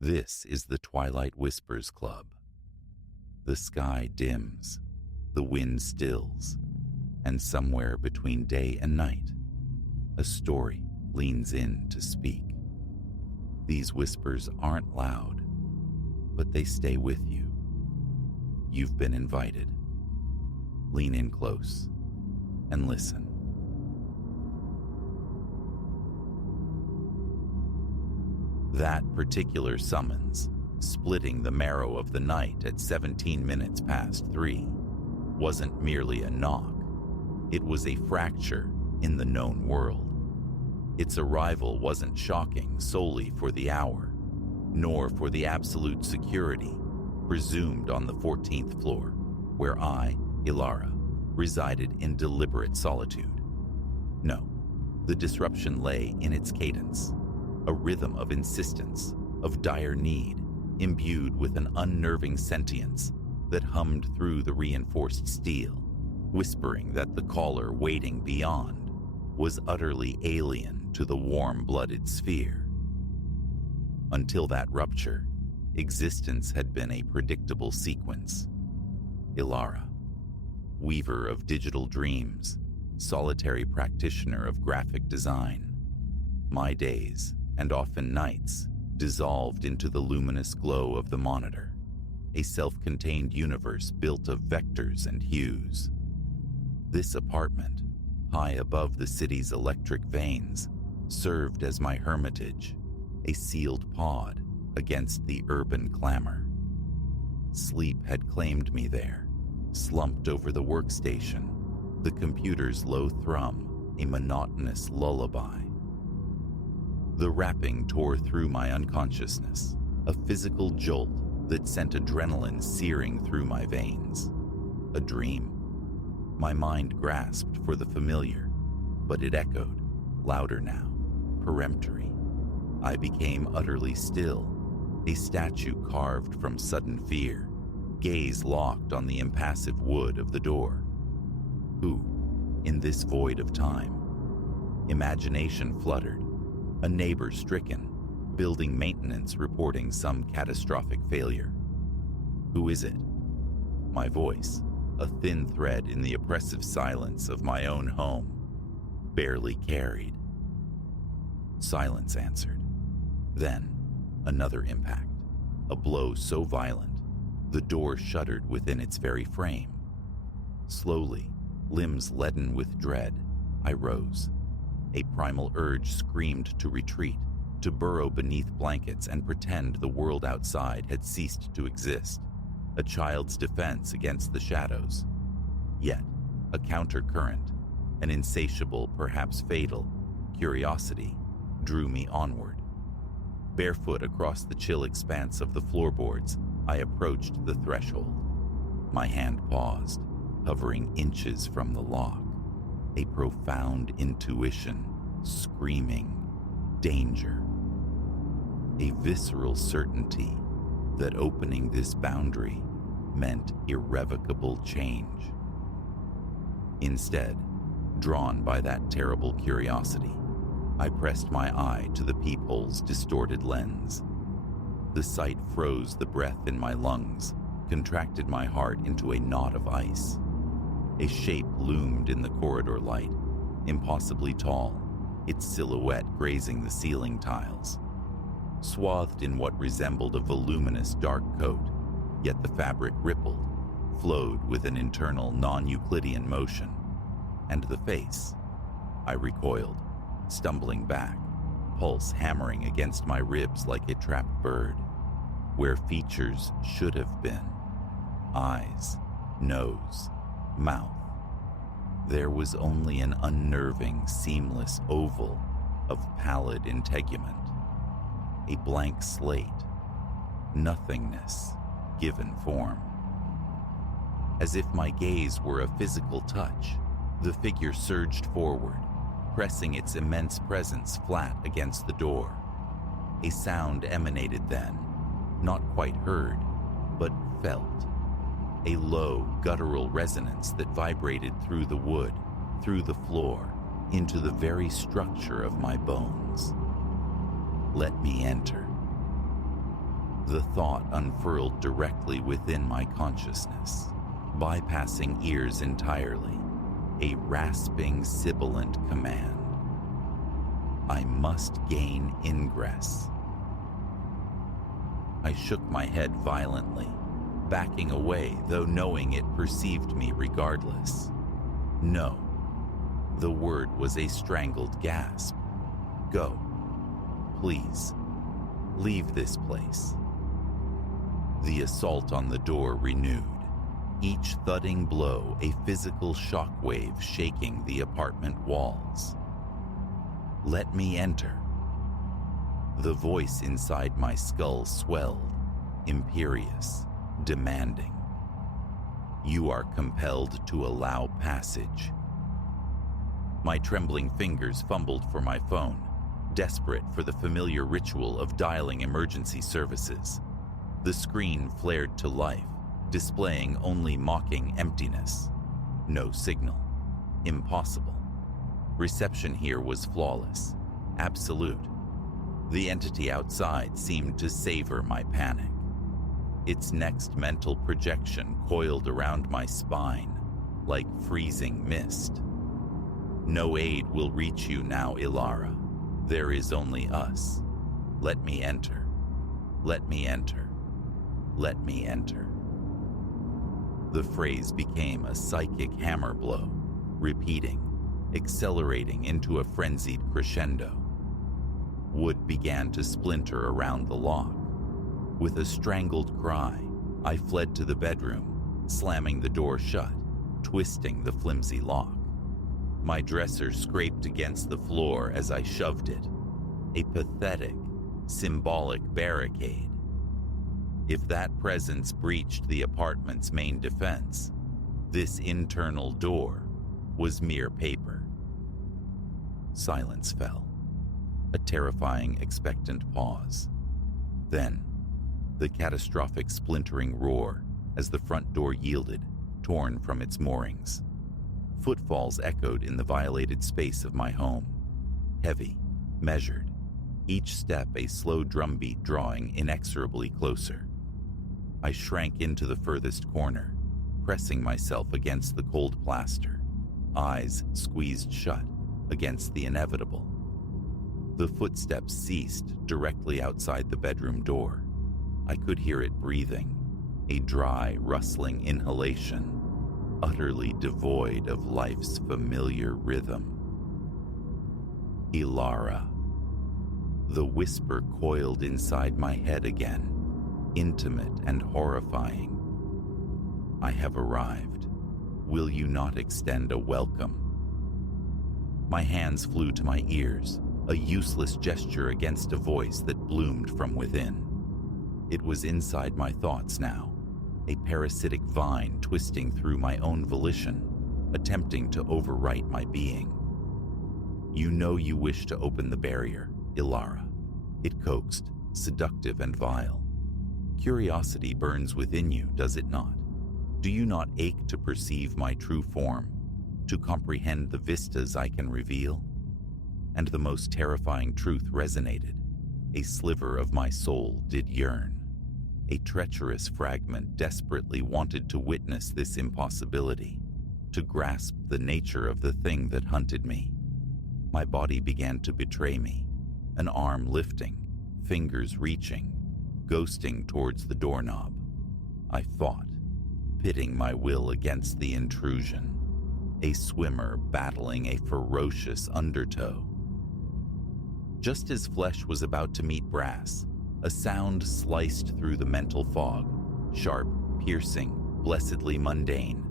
This is the Twilight Whispers Club. The sky dims, the wind stills, and somewhere between day and night, a story leans in to speak. These whispers aren't loud, but they stay with you. You've been invited. Lean in close and listen. That particular summons, splitting the marrow of the night at 17 minutes past 3, wasn't merely a knock. It was a fracture in the known world. Its arrival wasn't shocking solely for the hour, nor for the absolute security presumed on the 14th floor, where I, Ilara, resided in deliberate solitude. No, the disruption lay in its cadence. A rhythm of insistence, of dire need, imbued with an unnerving sentience that hummed through the reinforced steel, whispering that the caller waiting beyond was utterly alien to the warm-blooded sphere. Until that rupture, existence had been a predictable sequence. Ilara, weaver of digital dreams, solitary practitioner of graphic design, my days, and often nights, dissolved into the luminous glow of the monitor, a self-contained universe built of vectors and hues. This apartment, high above the city's electric veins, served as my hermitage, a sealed pod against the urban clamor. Sleep had claimed me there, slumped over the workstation, the computer's low thrum a monotonous lullaby. The rapping tore through my unconsciousness, a physical jolt that sent adrenaline searing through my veins. A dream. My mind grasped for the familiar, but it echoed, louder now, peremptory. I became utterly still, a statue carved from sudden fear, gaze locked on the impassive wood of the door. Who, in this void of time? Imagination fluttered. A neighbor stricken, building maintenance reporting some catastrophic failure. Who is it? My voice, a thin thread in the oppressive silence of my own home, barely carried. Silence answered. Then, another impact, a blow so violent, the door shuddered within its very frame. Slowly, limbs leaden with dread, I rose. A primal urge screamed to retreat, to burrow beneath blankets and pretend the world outside had ceased to exist, a child's defense against the shadows. Yet, a countercurrent, an insatiable, perhaps fatal, curiosity drew me onward. Barefoot across the chill expanse of the floorboards, I approached the threshold. My hand paused, hovering inches from the lock. A profound intuition, screaming, danger. A visceral certainty that opening this boundary meant irrevocable change. Instead, drawn by that terrible curiosity, I pressed my eye to the peephole's distorted lens. The sight froze the breath in my lungs, contracted my heart into a knot of ice. A shape loomed in the corridor light, impossibly tall, its silhouette grazing the ceiling tiles. Swathed in what resembled a voluminous dark coat, yet the fabric rippled, flowed with an internal non-Euclidean motion. And the face. I recoiled, stumbling back, pulse hammering against my ribs like a trapped bird. Where features should have been. Eyes, nose, mouth. There was only an unnerving, seamless oval of pallid integument. A blank slate. Nothingness given form. As if my gaze were a physical touch, the figure surged forward, pressing its immense presence flat against the door. A sound emanated then, not quite heard, but felt. A low, guttural resonance that vibrated through the wood, through the floor, into the very structure of my bones. Let me enter. The thought unfurled directly within my consciousness, bypassing ears entirely, a rasping, sibilant command. I must gain ingress. I shook my head violently, backing away, though knowing it perceived me regardless. No. The word was a strangled gasp. Go. Please. Leave this place. The assault on the door renewed, each thudding blow a physical shockwave shaking the apartment walls. Let me enter. The voice inside my skull swelled, imperious, demanding. You are compelled to allow passage. My trembling fingers fumbled for my phone, desperate for the familiar ritual of dialing emergency services. The screen flared to life, displaying only mocking emptiness. No signal. Impossible. Reception here was flawless, absolute. The entity outside seemed to savor my panic. Its next mental projection coiled around my spine, like freezing mist. No aid will reach you now, Ilara. There is only us. Let me enter. Let me enter. Let me enter. The phrase became a psychic hammer blow, repeating, accelerating into a frenzied crescendo. Wood began to splinter around the lock. With a strangled cry, I fled to the bedroom, slamming the door shut, twisting the flimsy lock. My dresser scraped against the floor as I shoved it, a pathetic, symbolic barricade. If that presence breached the apartment's main defense, this internal door was mere paper. Silence fell, a terrifying, expectant pause. Then, the catastrophic splintering roar as the front door yielded, torn from its moorings. Footfalls echoed in the violated space of my home, heavy, measured, each step a slow drumbeat drawing inexorably closer. I shrank into the furthest corner, pressing myself against the cold plaster, eyes squeezed shut against the inevitable. The footsteps ceased directly outside the bedroom door. I could hear it breathing, a dry, rustling inhalation, utterly devoid of life's familiar rhythm. Ilara. The whisper coiled inside my head again, intimate and horrifying. I have arrived. Will you not extend a welcome? My hands flew to my ears, a useless gesture against a voice that bloomed from within. It was inside my thoughts now, a parasitic vine twisting through my own volition, attempting to overwrite my being. You know you wish to open the barrier, Ilara. It coaxed, seductive and vile. Curiosity burns within you, does it not? Do you not ache to perceive my true form, to comprehend the vistas I can reveal? And the most terrifying truth resonated. A sliver of my soul did yearn. A treacherous fragment desperately wanted to witness this impossibility, to grasp the nature of the thing that hunted me. My body began to betray me, an arm lifting, fingers reaching, ghosting towards the doorknob. I fought, pitting my will against the intrusion, a swimmer battling a ferocious undertow. Just as flesh was about to meet brass, a sound sliced through the mental fog, sharp, piercing, blessedly mundane,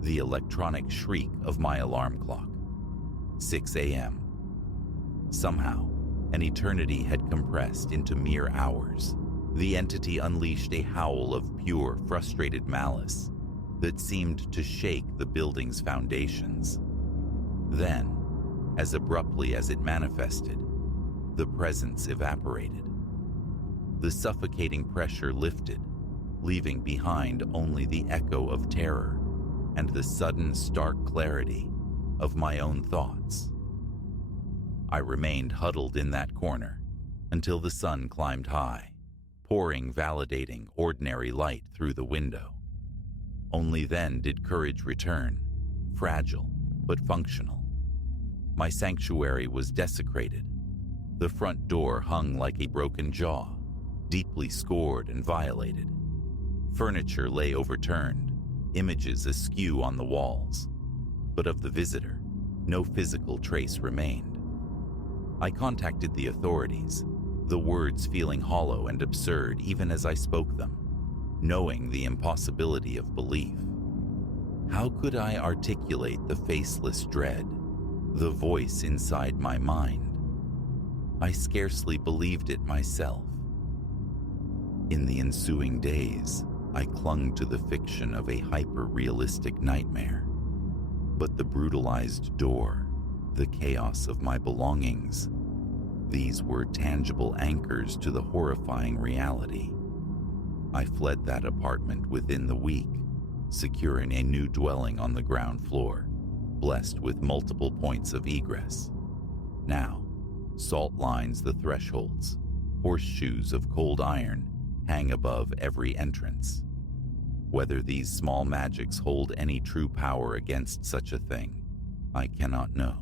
the electronic shriek of my alarm clock. 6 a.m. Somehow, an eternity had compressed into mere hours. The entity unleashed a howl of pure, frustrated malice that seemed to shake the building's foundations. Then, as abruptly as it manifested, the presence evaporated. The suffocating pressure lifted, leaving behind only the echo of terror and the sudden stark clarity of my own thoughts. I remained huddled in that corner until the sun climbed high, pouring validating, ordinary light through the window. Only then did courage return, fragile but functional. My sanctuary was desecrated. The front door hung like a broken jaw, deeply scored and violated. Furniture lay overturned, images askew on the walls. But of the visitor, no physical trace remained. I contacted the authorities, the words feeling hollow and absurd even as I spoke them, knowing the impossibility of belief. How could I articulate the faceless dread, the voice inside my mind? I scarcely believed it myself. In the ensuing days, I clung to the fiction of a hyper-realistic nightmare. But the brutalized door, the chaos of my belongings, these were tangible anchors to the horrifying reality. I fled that apartment within the week, securing a new dwelling on the ground floor, blessed with multiple points of egress. Now, salt lines the thresholds, horseshoes of cold iron hang above every entrance. Whether these small magics hold any true power against such a thing, I cannot know,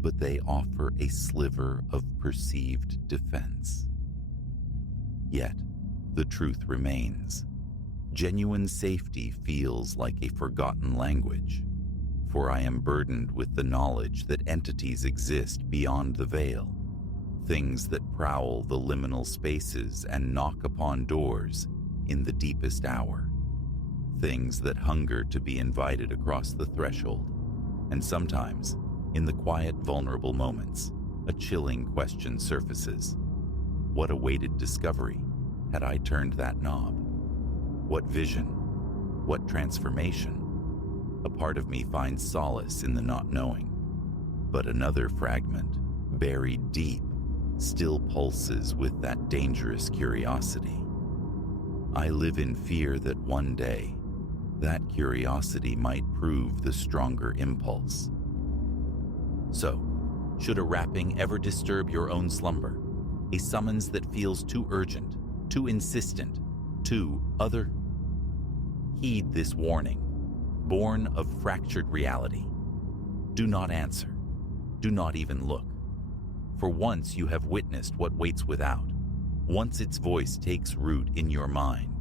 but they offer a sliver of perceived defense. Yet, the truth remains. Genuine safety feels like a forgotten language, for I am burdened with the knowledge that entities exist beyond the veil, things that prowl the liminal spaces and knock upon doors in the deepest hour, things that hunger to be invited across the threshold, and sometimes, in the quiet, vulnerable moments, a chilling question surfaces. What awaited discovery had I turned that knob? What vision? What transformation? A part of me finds solace in the not knowing, but another fragment, buried deep, still pulses with that dangerous curiosity. I live in fear that one day, that curiosity might prove the stronger impulse. So, should a rapping ever disturb your own slumber, a summons that feels too urgent, too insistent, too other? Heed this warning, born of fractured reality. Do not answer. Do not even look. For once you have witnessed what waits without, once its voice takes root in your mind,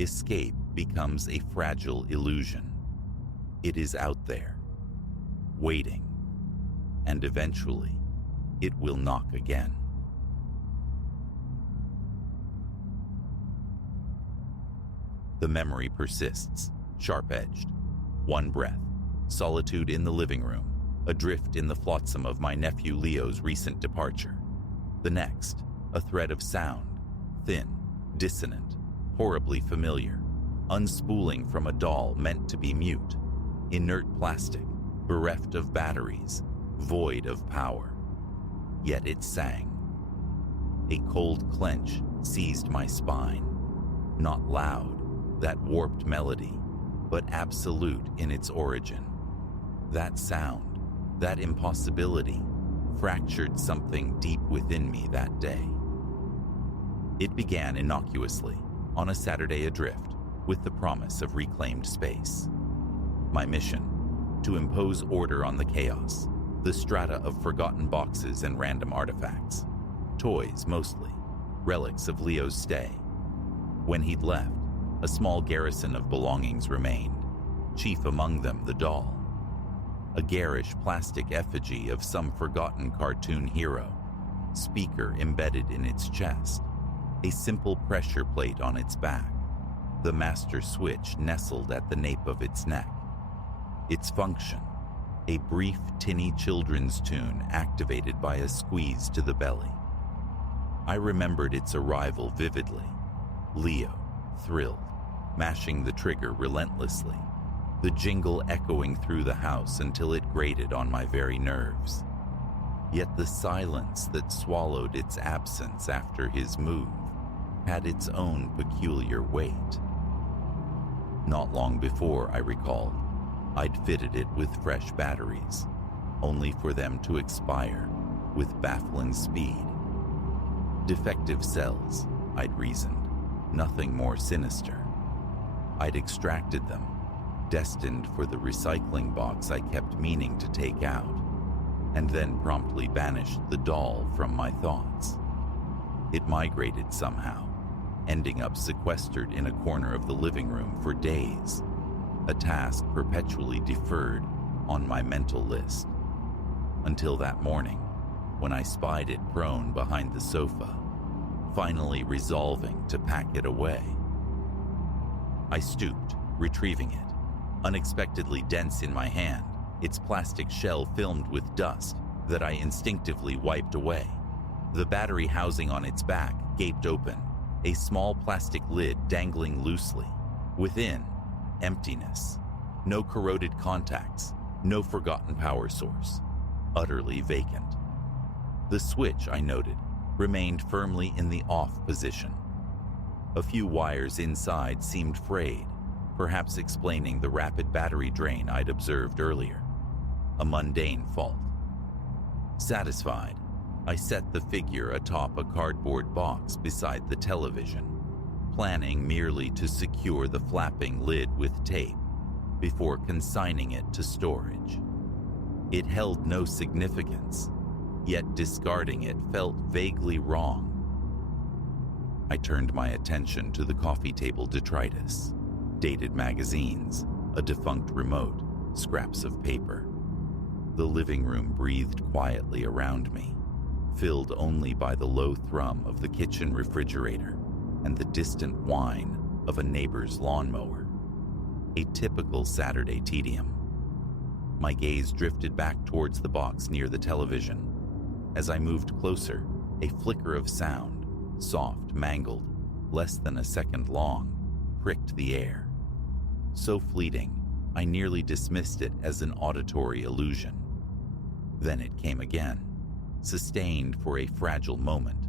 escape becomes a fragile illusion. It is out there, waiting, and eventually it will knock again. The memory persists, sharp-edged. One breath, solitude in the living room, adrift in the flotsam of my nephew Leo's recent departure. The next, a thread of sound, thin, dissonant, horribly familiar, unspooling from a doll meant to be mute, inert plastic, bereft of batteries, void of power. Yet it sang. A cold clench seized my spine. Not loud, that warped melody, but absolute in its origin. That sound, that impossibility, fractured something deep within me that day. It began innocuously, on a Saturday adrift, with the promise of reclaimed space. My mission, to impose order on the chaos, the strata of forgotten boxes and random artifacts. Toys, mostly, relics of Leo's stay. When he'd left, a small garrison of belongings remained, chief among them the doll. A garish plastic effigy of some forgotten cartoon hero, speaker embedded in its chest, a simple pressure plate on its back, the master switch nestled at the nape of its neck. Its function, a brief tinny children's tune activated by a squeeze to the belly. I remembered its arrival vividly. Leo, thrilled, mashing the trigger relentlessly, the jingle echoing through the house until it grated on my very nerves. Yet the silence that swallowed its absence after his move had its own peculiar weight. Not long before, I recalled, I'd fitted it with fresh batteries, only for them to expire with baffling speed. Defective cells, I'd reasoned. Nothing more sinister. I'd extracted them, destined for the recycling box I kept meaning to take out, and then promptly banished the doll from my thoughts. It migrated somehow, ending up sequestered in a corner of the living room for days, a task perpetually deferred on my mental list. Until that morning, when I spied it prone behind the sofa, finally resolving to pack it away. I stooped, retrieving it, unexpectedly dense in my hand, its plastic shell filmed with dust that I instinctively wiped away. The battery housing on its back gaped open, a small plastic lid dangling loosely. Within, emptiness. No corroded contacts, no forgotten power source. Utterly vacant. The switch, I noted, remained firmly in the off position. A few wires inside seemed frayed, perhaps explaining the rapid battery drain I'd observed earlier. A mundane fault. Satisfied, I set the figure atop a cardboard box beside the television, planning merely to secure the flapping lid with tape before consigning it to storage. It held no significance, yet discarding it felt vaguely wrong. I turned my attention to the coffee table detritus, dated magazines, a defunct remote, scraps of paper. The living room breathed quietly around me, filled only by the low thrum of the kitchen refrigerator and the distant whine of a neighbor's lawnmower. A typical Saturday tedium. My gaze drifted back towards the box near the television. As I moved closer, a flicker of sound, soft, mangled, less than a second long, pricked the air. So fleeting, I nearly dismissed it as an auditory illusion. Then it came again, sustained for a fragile moment,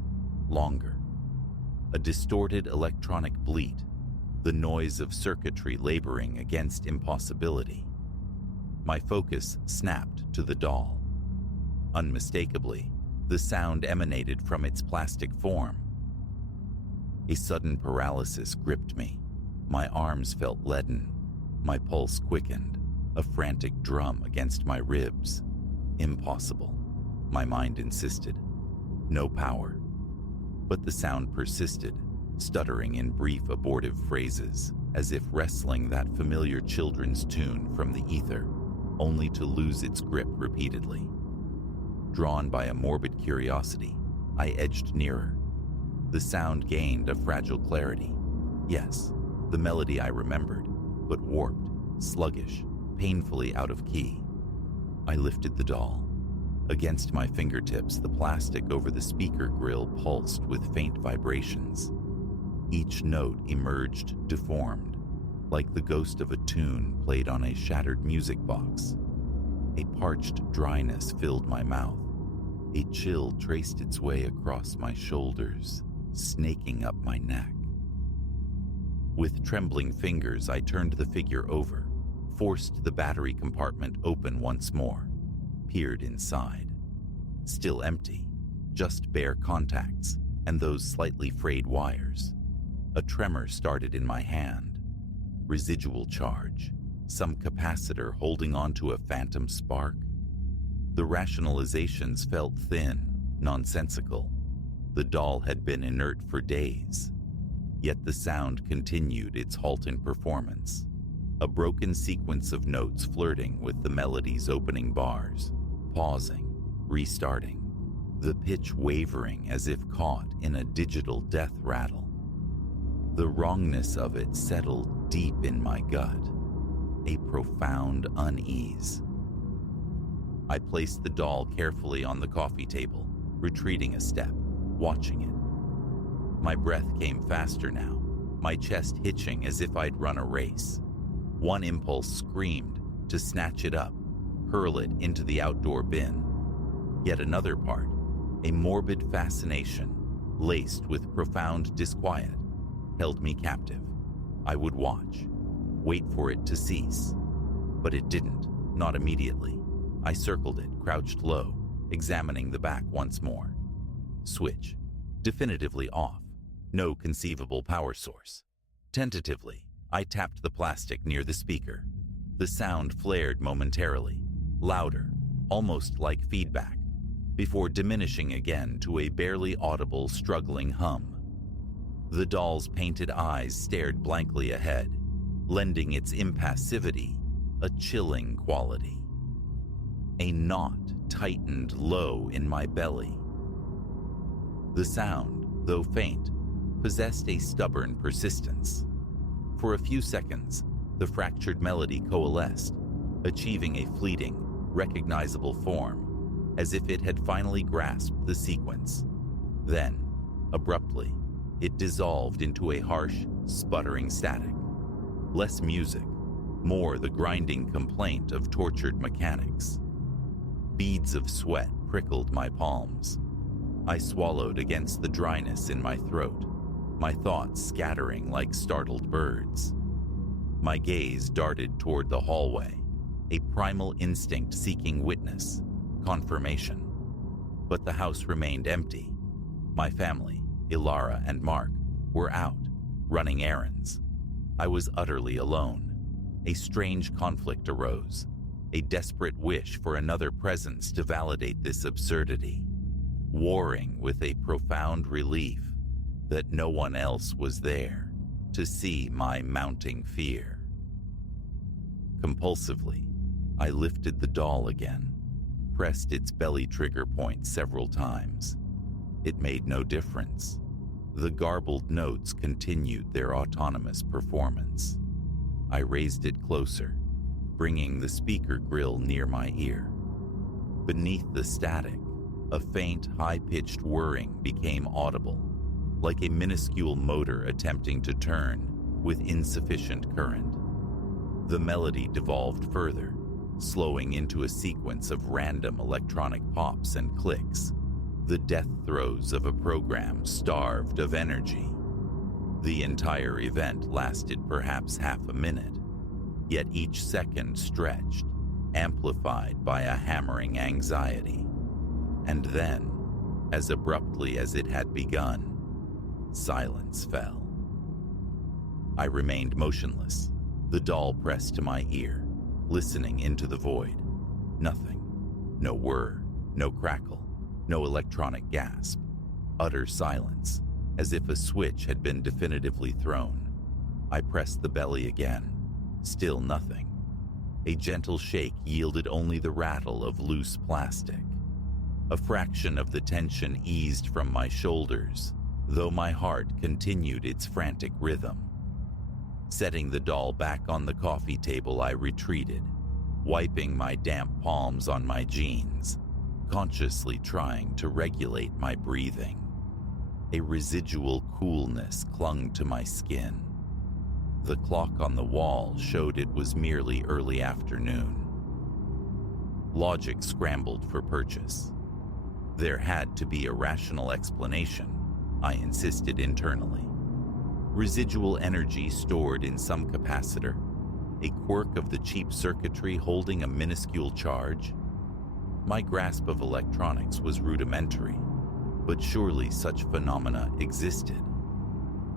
longer. A distorted electronic bleat, the noise of circuitry laboring against impossibility. My focus snapped to the doll. Unmistakably, the sound emanated from its plastic form. A sudden paralysis gripped me. My arms felt leaden. My pulse quickened, a frantic drum against my ribs. Impossible, my mind insisted. No power. But the sound persisted, stuttering in brief abortive phrases, as if wrestling that familiar children's tune from the ether, only to lose its grip repeatedly. Drawn by a morbid curiosity, I edged nearer. The sound gained a fragile clarity. Yes, the melody I remembered, but warped, sluggish, painfully out of key. I lifted the doll. Against my fingertips, the plastic over the speaker grill pulsed with faint vibrations. Each note emerged deformed, like the ghost of a tune played on a shattered music box. A parched dryness filled my mouth. A chill traced its way across my shoulders, snaking up my neck. With trembling fingers, I turned the figure over, forced the battery compartment open once more, peered inside. Still empty, just bare contacts and those slightly frayed wires. A tremor started in my hand. Residual charge, some capacitor holding onto a phantom spark. The rationalizations felt thin, nonsensical. The doll had been inert for days. Yet the sound continued its halting performance, a broken sequence of notes flirting with the melody's opening bars, pausing, restarting, the pitch wavering as if caught in a digital death rattle. The wrongness of it settled deep in my gut, a profound unease. I placed the doll carefully on the coffee table, retreating a step, watching it. My breath came faster now, my chest hitching as if I'd run a race. One impulse screamed to snatch it up, hurl it into the outdoor bin. Yet another part, a morbid fascination, laced with profound disquiet, held me captive. I would watch, wait for it to cease. But it didn't, not immediately. I circled it, crouched low, examining the back once more. Switch, definitively off. No conceivable power source. Tentatively, I tapped the plastic near the speaker. The sound flared momentarily, louder, almost like feedback, before diminishing again to a barely audible, struggling hum. The doll's painted eyes stared blankly ahead, lending its impassivity a chilling quality. A knot tightened low in my belly. The sound, though faint, possessed a stubborn persistence. For a few seconds, the fractured melody coalesced, achieving a fleeting, recognizable form, as if it had finally grasped the sequence. Then, abruptly, it dissolved into a harsh, sputtering static. Less music, more the grinding complaint of tortured mechanics. Beads of sweat prickled my palms. I swallowed against the dryness in my throat, my thoughts scattering like startled birds. My gaze darted toward the hallway, a primal instinct seeking witness, confirmation. But the house remained empty. My family, Ilara and Mark, were out, running errands. I was utterly alone. A strange conflict arose, a desperate wish for another presence to validate this absurdity, warring with a profound relief that no one else was there to see my mounting fear. Compulsively, I lifted the doll again, pressed its belly trigger point several times. It made no difference. The garbled notes continued their autonomous performance. I raised it closer, bringing the speaker grill near my ear. Beneath the static, a faint, high-pitched whirring became audible, like a minuscule motor attempting to turn with insufficient current. The melody devolved further, slowing into a sequence of random electronic pops and clicks, the death throes of a program starved of energy. The entire event lasted perhaps half a minute, yet each second stretched, amplified by a hammering anxiety. And then, as abruptly as it had begun, silence fell. I remained motionless, the doll pressed to my ear, listening into the void. Nothing. No whir, no crackle, no electronic gasp. Utter silence, as if a switch had been definitively thrown. I pressed the belly again. Still nothing. A gentle shake yielded only the rattle of loose plastic. A fraction of the tension eased from my shoulders, though my heart continued its frantic rhythm. Setting the doll back on the coffee table, I retreated, wiping my damp palms on my jeans, consciously trying to regulate my breathing. A residual coolness clung to my skin. The clock on the wall showed it was merely early afternoon. Logic scrambled for purchase. There had to be a rational explanation, I insisted internally. Residual energy stored in some capacitor, a quirk of the cheap circuitry holding a minuscule charge. My grasp of electronics was rudimentary, but surely such phenomena existed.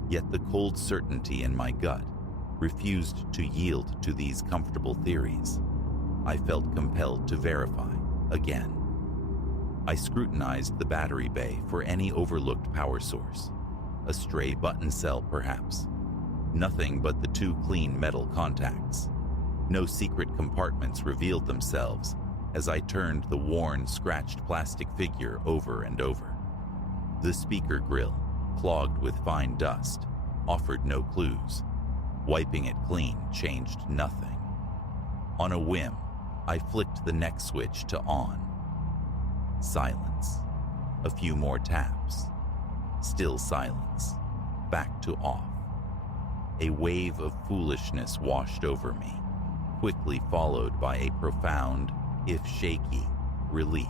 Yet the cold certainty in my gut refused to yield to these comfortable theories. I felt compelled to verify again. I scrutinized the battery bay for any overlooked power source. A stray button cell, perhaps. Nothing but the two clean metal contacts. No secret compartments revealed themselves as I turned the worn, scratched plastic figure over and over. The speaker grill, clogged with fine dust, offered no clues. Wiping it clean changed nothing. On a whim, I flicked the neck switch to on. Silence. A few more taps. Still silence. Back to off. A wave of foolishness washed over me, quickly followed by a profound, if shaky, relief.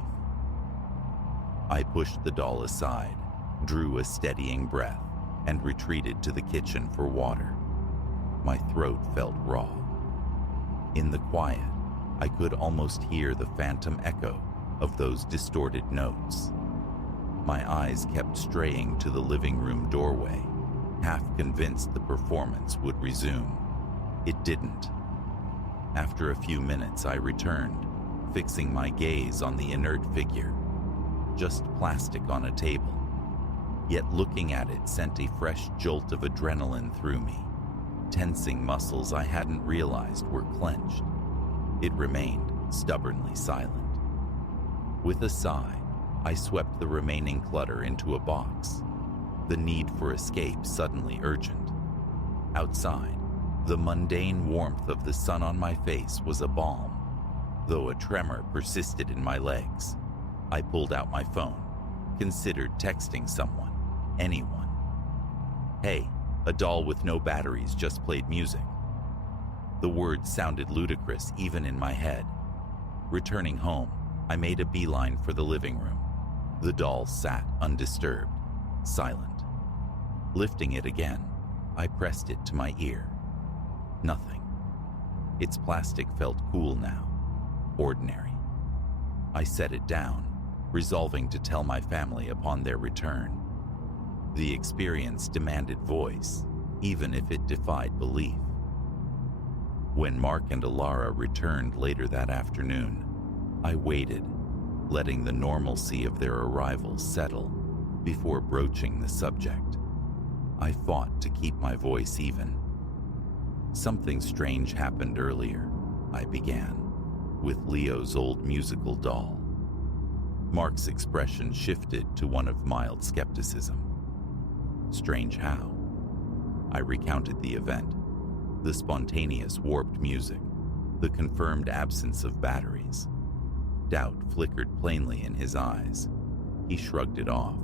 I pushed the doll aside, drew a steadying breath, and retreated to the kitchen for water. My throat felt raw. In the quiet, I could almost hear the phantom echo of those distorted notes. My eyes kept straying to the living room doorway, half convinced the performance would resume. It didn't. After a few minutes, I returned, fixing my gaze on the inert figure. Just plastic on a table. Yet looking at it sent a fresh jolt of adrenaline through me, tensing muscles I hadn't realized were clenched. It remained stubbornly silent. With a sigh, I swept the remaining clutter into a box, the need for escape suddenly urgent. Outside, the mundane warmth of the sun on my face was a balm, though a tremor persisted in my legs. I pulled out my phone, considered texting someone, anyone. Hey, a doll with no batteries just played music. The words sounded ludicrous even in my head. Returning home, I made a beeline for the living room. The doll sat undisturbed, silent. Lifting it again, I pressed it to my ear. Nothing. Its plastic felt cool now, ordinary. I set it down, resolving to tell my family upon their return. The experience demanded voice, even if it defied belief. When Mark and Alara returned later that afternoon, I waited, letting the normalcy of their arrival settle before broaching the subject. I fought to keep my voice even. Something strange happened earlier, I began, with Leo's old musical doll. Mark's expression shifted to one of mild skepticism. Strange how? I recounted the event, the spontaneous warped music, the confirmed absence of batteries. Doubt flickered plainly in his eyes. He shrugged it off.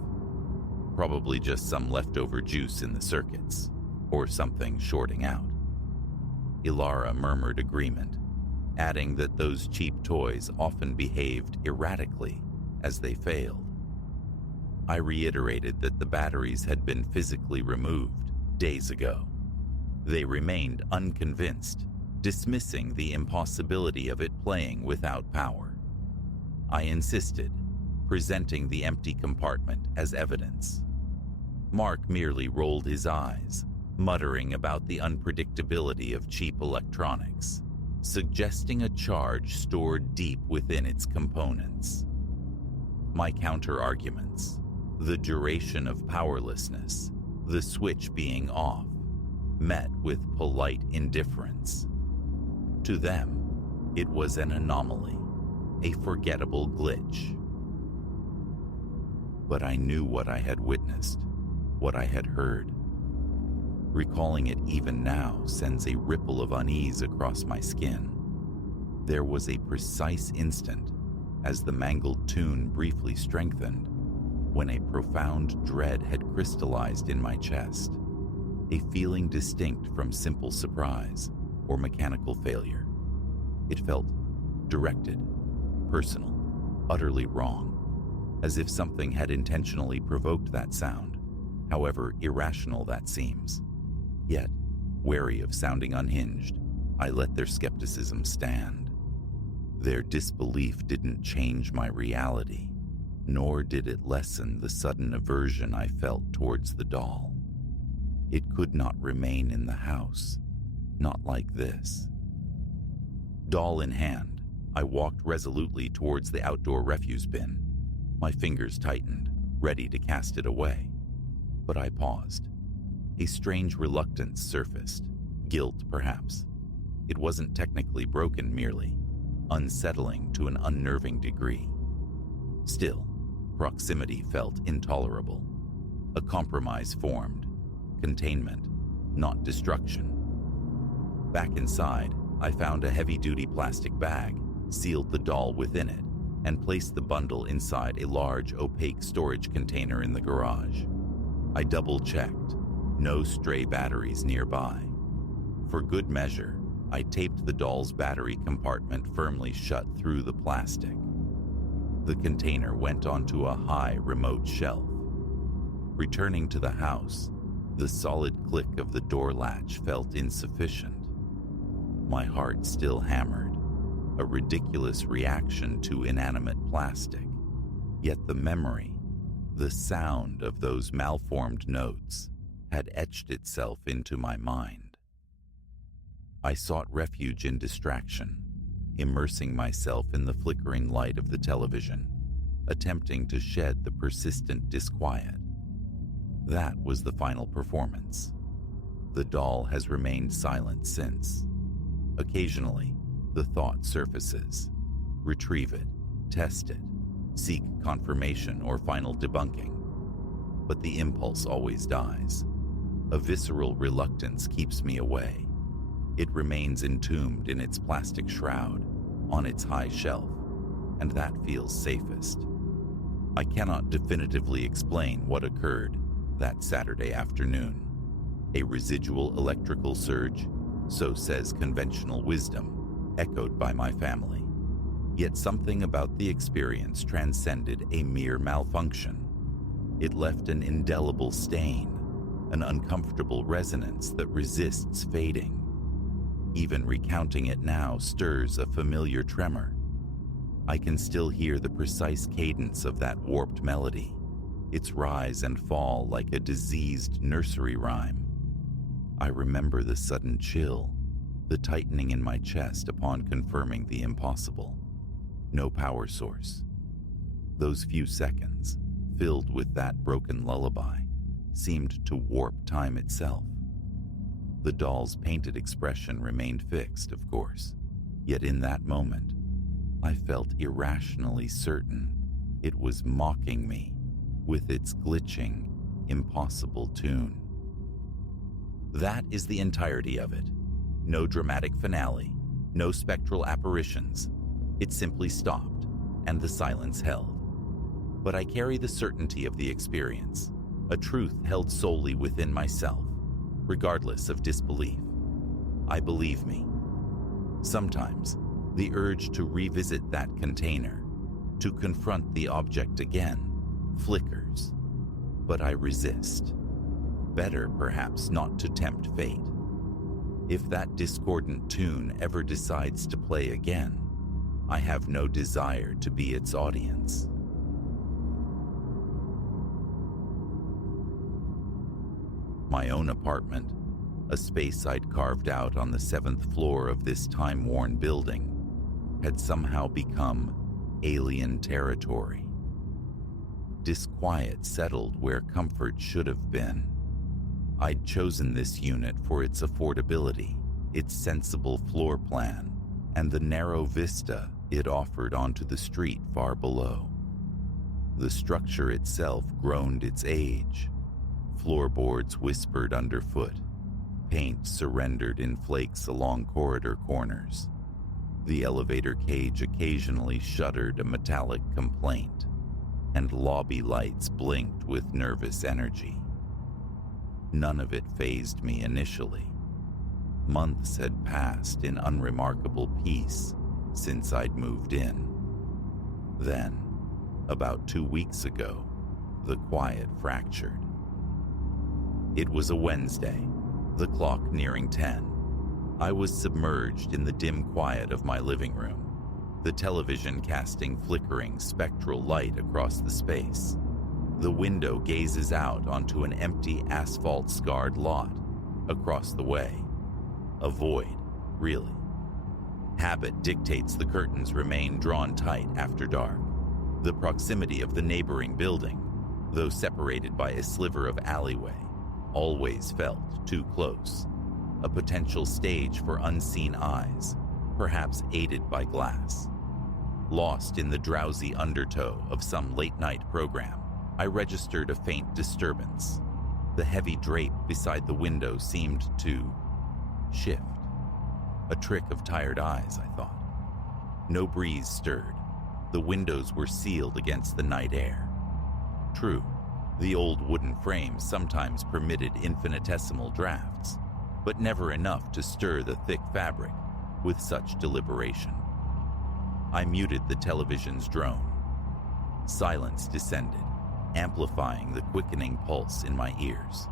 Probably just some leftover juice in the circuits, or something shorting out. Ilara murmured agreement, adding that those cheap toys often behaved erratically as they failed. I reiterated that the batteries had been physically removed days ago. They remained unconvinced, dismissing the impossibility of it playing without power. I insisted, presenting the empty compartment as evidence. Mark merely rolled his eyes, muttering about the unpredictability of cheap electronics, suggesting a charge stored deep within its components. My counter-arguments, the duration of powerlessness, the switch being off, met with polite indifference. To them, it was an anomaly, a forgettable glitch. But I knew what I had witnessed, what I had heard. Recalling it even now sends a ripple of unease across my skin. There was a precise instant, as the mangled tune briefly strengthened, when a profound dread had crystallized in my chest, a feeling distinct from simple surprise or mechanical failure. It felt directed, personal, utterly wrong, as if something had intentionally provoked that sound, however irrational that seems. Yet, wary of sounding unhinged, I let their skepticism stand. Their disbelief didn't change my reality, nor did it lessen the sudden aversion I felt towards the doll. It could not remain in the house, not like this. Doll in hand, I walked resolutely towards the outdoor refuse bin. My fingers tightened, ready to cast it away. But I paused. A strange reluctance surfaced, guilt perhaps. It wasn't technically broken merely, unsettling to an unnerving degree. Still, proximity felt intolerable. A compromise formed, containment, not destruction. Back inside, I found a heavy-duty plastic bag, sealed the doll within it, and placed the bundle inside a large, opaque storage container in the garage. I double-checked. No stray batteries nearby. For good measure, I taped the doll's battery compartment firmly shut through the plastic. The container went onto a high remote shelf. Returning to the house, the solid click of the door latch felt insufficient. My heart still hammered, a ridiculous reaction to inanimate plastic. Yet the memory, the sound of those malformed notes, had etched itself into my mind. I sought refuge in distraction, immersing myself in the flickering light of the television, attempting to shed the persistent disquiet. That was the final performance. The doll has remained silent since. Occasionally, the thought surfaces. Retrieve it, test it, seek confirmation or final debunking. But the impulse always dies. A visceral reluctance keeps me away. It remains entombed in its plastic shroud, on its high shelf, and that feels safest. I cannot definitively explain what occurred that Saturday afternoon. A residual electrical surge, so says conventional wisdom, echoed by my family. Yet something about the experience transcended a mere malfunction. It left an indelible stain, an uncomfortable resonance that resists fading. Even recounting it now stirs a familiar tremor. I can still hear the precise cadence of that warped melody, its rise and fall like a diseased nursery rhyme. I remember the sudden chill, the tightening in my chest upon confirming the impossible. No power source. Those few seconds, filled with that broken lullaby, seemed to warp time itself. The doll's painted expression remained fixed, of course, yet in that moment, I felt irrationally certain it was mocking me with its glitching, impossible tune. That is the entirety of it. No dramatic finale, no spectral apparitions. It simply stopped, and the silence held. But I carry the certainty of the experience, a truth held solely within myself, regardless of disbelief. I believe me. Sometimes, the urge to revisit that container, to confront the object again, flickers. But I resist. Better, perhaps, not to tempt fate. If that discordant tune ever decides to play again, I have no desire to be its audience. My own apartment, a space I'd carved out on the 7th floor of this time-worn building, had somehow become alien territory. Disquiet settled where comfort should have been. I'd chosen this unit for its affordability, its sensible floor plan, and the narrow vista it offered onto the street far below. The structure itself groaned its age. Floorboards whispered underfoot. Paint surrendered in flakes along corridor corners. The elevator cage occasionally shuddered a metallic complaint, and lobby lights blinked with nervous energy. None of it fazed me initially. Months had passed in unremarkable peace since I'd moved in. Then, about 2 weeks ago, the quiet fractured. It was a Wednesday, the clock nearing 10. I was submerged in the dim quiet of my living room, the television casting flickering spectral light across the space. The window gazes out onto an empty asphalt-scarred lot across the way. A void, really. Habit dictates the curtains remain drawn tight after dark. The proximity of the neighboring building, though separated by a sliver of alleyway, always felt too close. A potential stage for unseen eyes, perhaps aided by glass. Lost in the drowsy undertow of some late-night program, I registered a faint disturbance. The heavy drape beside the window seemed to shift. A trick of tired eyes, I thought. No breeze stirred. The windows were sealed against the night air. True, the old wooden frame sometimes permitted infinitesimal drafts, but never enough to stir the thick fabric with such deliberation. I muted the television's drone. Silence descended, amplifying the quickening pulse in my ears.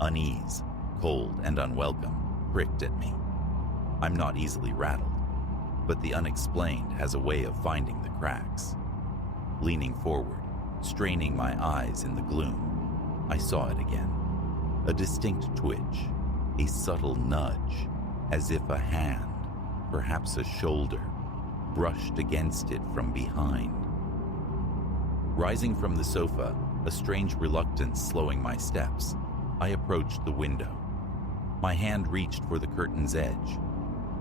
Unease, cold and unwelcome, pricked at me. I'm not easily rattled, but the unexplained has a way of finding the cracks. Leaning forward, straining my eyes in the gloom, I saw it again. A distinct twitch, a subtle nudge, as if a hand, perhaps a shoulder, brushed against it from behind. Rising from the sofa, a strange reluctance slowing my steps, I approached the window. My hand reached for the curtain's edge,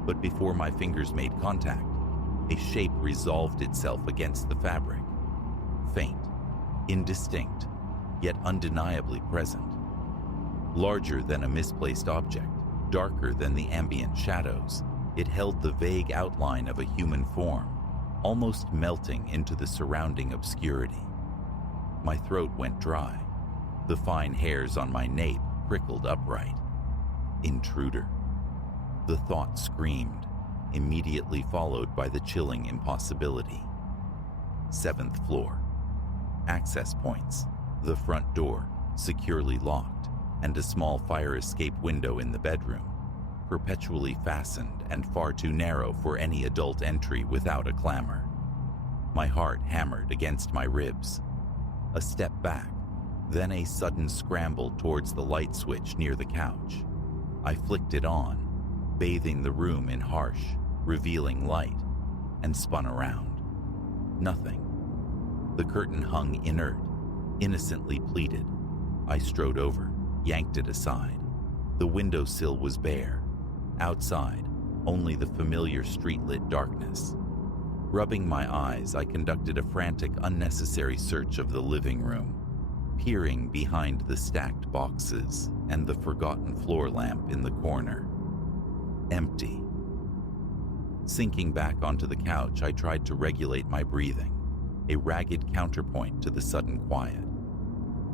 but before my fingers made contact, a shape resolved itself against the fabric. Faint, indistinct, yet undeniably present. Larger than a misplaced object, darker than the ambient shadows, it held the vague outline of a human form, almost melting into the surrounding obscurity. My throat went dry. The fine hairs on my nape prickled upright. Intruder. The thought screamed, immediately followed by the chilling impossibility. 7th floor. Access points, the front door, securely locked, and a small fire escape window in the bedroom, perpetually fastened and far too narrow for any adult entry without a clamor. My heart hammered against my ribs. A step back, then a sudden scramble towards the light switch near the couch. I flicked it on, bathing the room in harsh, revealing light, and spun around. Nothing. The curtain hung inert, innocently pleated. I strode over, yanked it aside. The windowsill was bare. Outside, only the familiar street-lit darkness. Rubbing my eyes, I conducted a frantic, unnecessary search of the living room, peering behind the stacked boxes and the forgotten floor lamp in the corner. Empty. Sinking back onto the couch, I tried to regulate my breathing, a ragged counterpoint to the sudden quiet.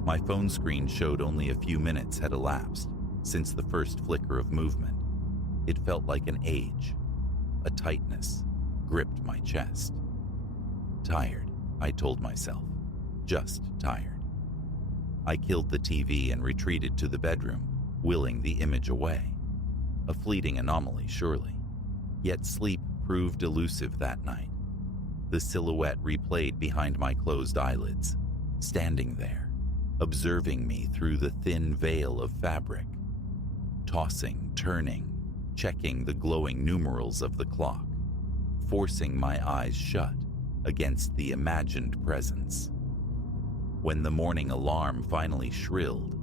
My phone screen showed only a few minutes had elapsed since the first flicker of movement. It felt like an age. A tightness gripped my chest. Tired, I told myself. Just tired. I killed the TV and retreated to the bedroom, willing the image away. A fleeting anomaly, surely. Yet sleep proved elusive that night. The silhouette replayed behind my closed eyelids, standing there, observing me through the thin veil of fabric, tossing, turning, checking the glowing numerals of the clock, forcing my eyes shut against the imagined presence. When the morning alarm finally shrilled,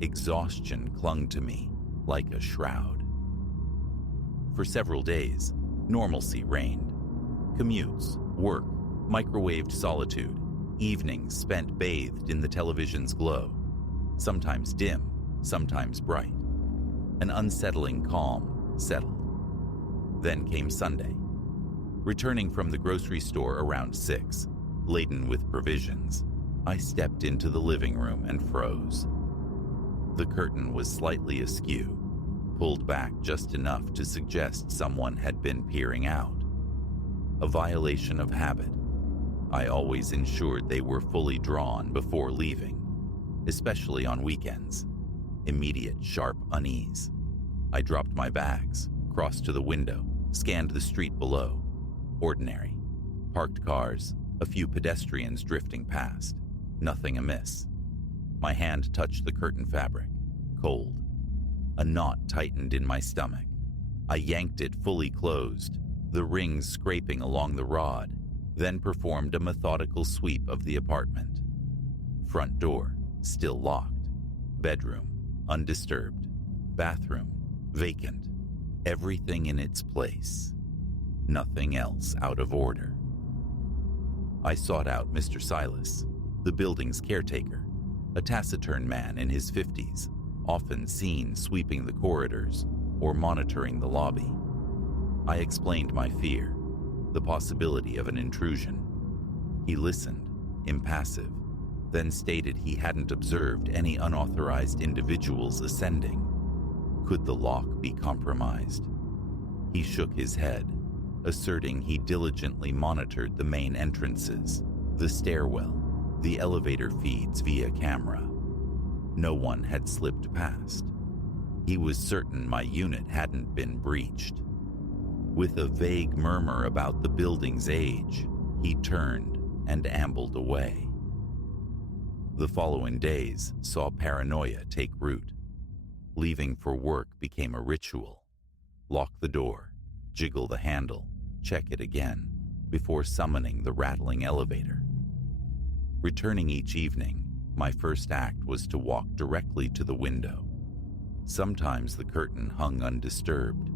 exhaustion clung to me like a shroud. For several days, normalcy reigned. Commutes, work, microwaved solitude, evenings spent bathed in the television's glow, sometimes dim, sometimes bright. An unsettling calm settled. Then came Sunday. Returning from the grocery store around 6, laden with provisions, I stepped into the living room and froze. The curtain was slightly askew, pulled back just enough to suggest someone had been peering out. A violation of habit. I always ensured they were fully drawn before leaving, especially on weekends. Immediate sharp unease. I dropped my bags, crossed to the window, scanned the street below. Ordinary. Parked cars, a few pedestrians drifting past. Nothing amiss. My hand touched the curtain fabric. Cold. A knot tightened in my stomach. I yanked it fully closed, the rings scraping along the rod, then performed a methodical sweep of the apartment. Front door, still locked. Bedroom, undisturbed. Bathroom, vacant. Everything in its place. Nothing else out of order. I sought out Mr. Silas, the building's caretaker, a taciturn man in his 50s, often seen sweeping the corridors or monitoring the lobby. I explained my fear, the possibility of an intrusion. He listened, impassive, then stated he hadn't observed any unauthorized individuals ascending. Could the lock be compromised? He shook his head, asserting he diligently monitored the main entrances, the stairwell, the elevator feeds via camera. No one had slipped past. He was certain my unit hadn't been breached. With a vague murmur about the building's age, he turned and ambled away. The following days saw paranoia take root. Leaving for work became a ritual. Lock the door, jiggle the handle, check it again, before summoning the rattling elevator. Returning each evening, my first act was to walk directly to the window. Sometimes the curtain hung undisturbed.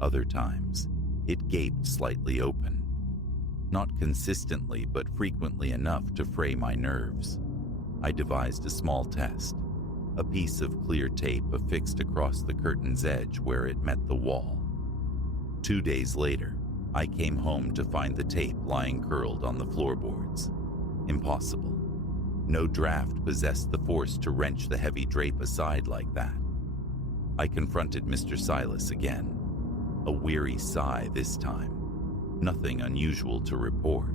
Other times, it gaped slightly open. Not consistently, but frequently enough to fray my nerves. I devised a small test, a piece of clear tape affixed across the curtain's edge where it met the wall. 2 days later, I came home to find the tape lying curled on the floorboards. Impossible. No draft possessed the force to wrench the heavy drape aside like that. I confronted Mr. Silas again. A weary sigh this time. Nothing unusual to report.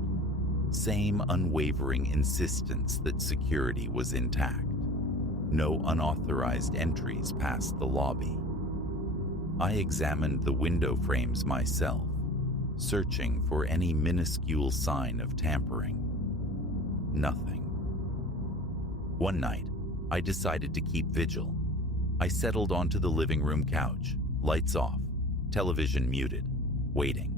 Same unwavering insistence that security was intact. No unauthorized entries past the lobby. I examined the window frames myself, searching for any minuscule sign of tampering. Nothing. One night, I decided to keep vigil. I settled onto the living room couch, lights off, television muted, waiting.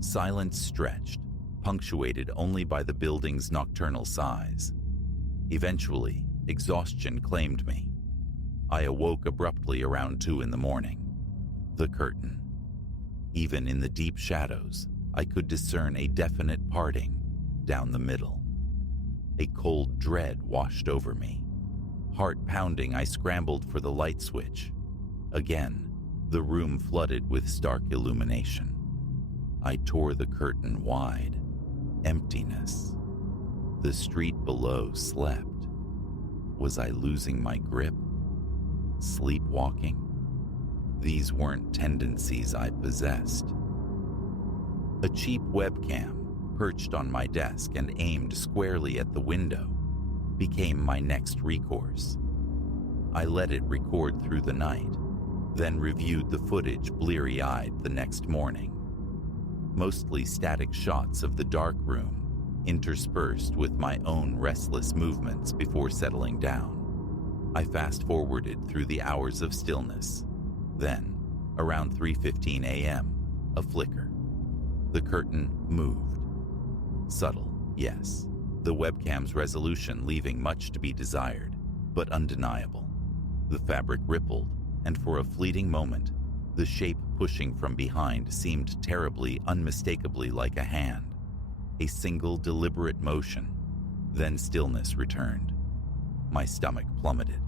Silence stretched, punctuated only by the building's nocturnal sighs. Eventually, exhaustion claimed me. I awoke abruptly around 2 a.m. The curtain. Even in the deep shadows, I could discern a definite parting down the middle. A cold dread washed over me. Heart pounding, I scrambled for the light switch. Again, the room flooded with stark illumination. I tore the curtain wide. Emptiness. The street below slept. Was I losing my grip? Sleepwalking? These weren't tendencies I possessed. A cheap webcam, perched on my desk and aimed squarely at the window, became my next recourse. I let it record through the night, then reviewed the footage bleary-eyed the next morning. Mostly static shots of the dark room, interspersed with my own restless movements before settling down. I fast-forwarded through the hours of stillness. Then, around 3:15 a.m., a flicker. The curtain moved. Subtle, yes. The webcam's resolution leaving much to be desired, but undeniable. The fabric rippled, and for a fleeting moment, the shape pushing from behind seemed terribly, unmistakably like a hand. A single deliberate motion. Then stillness returned. My stomach plummeted.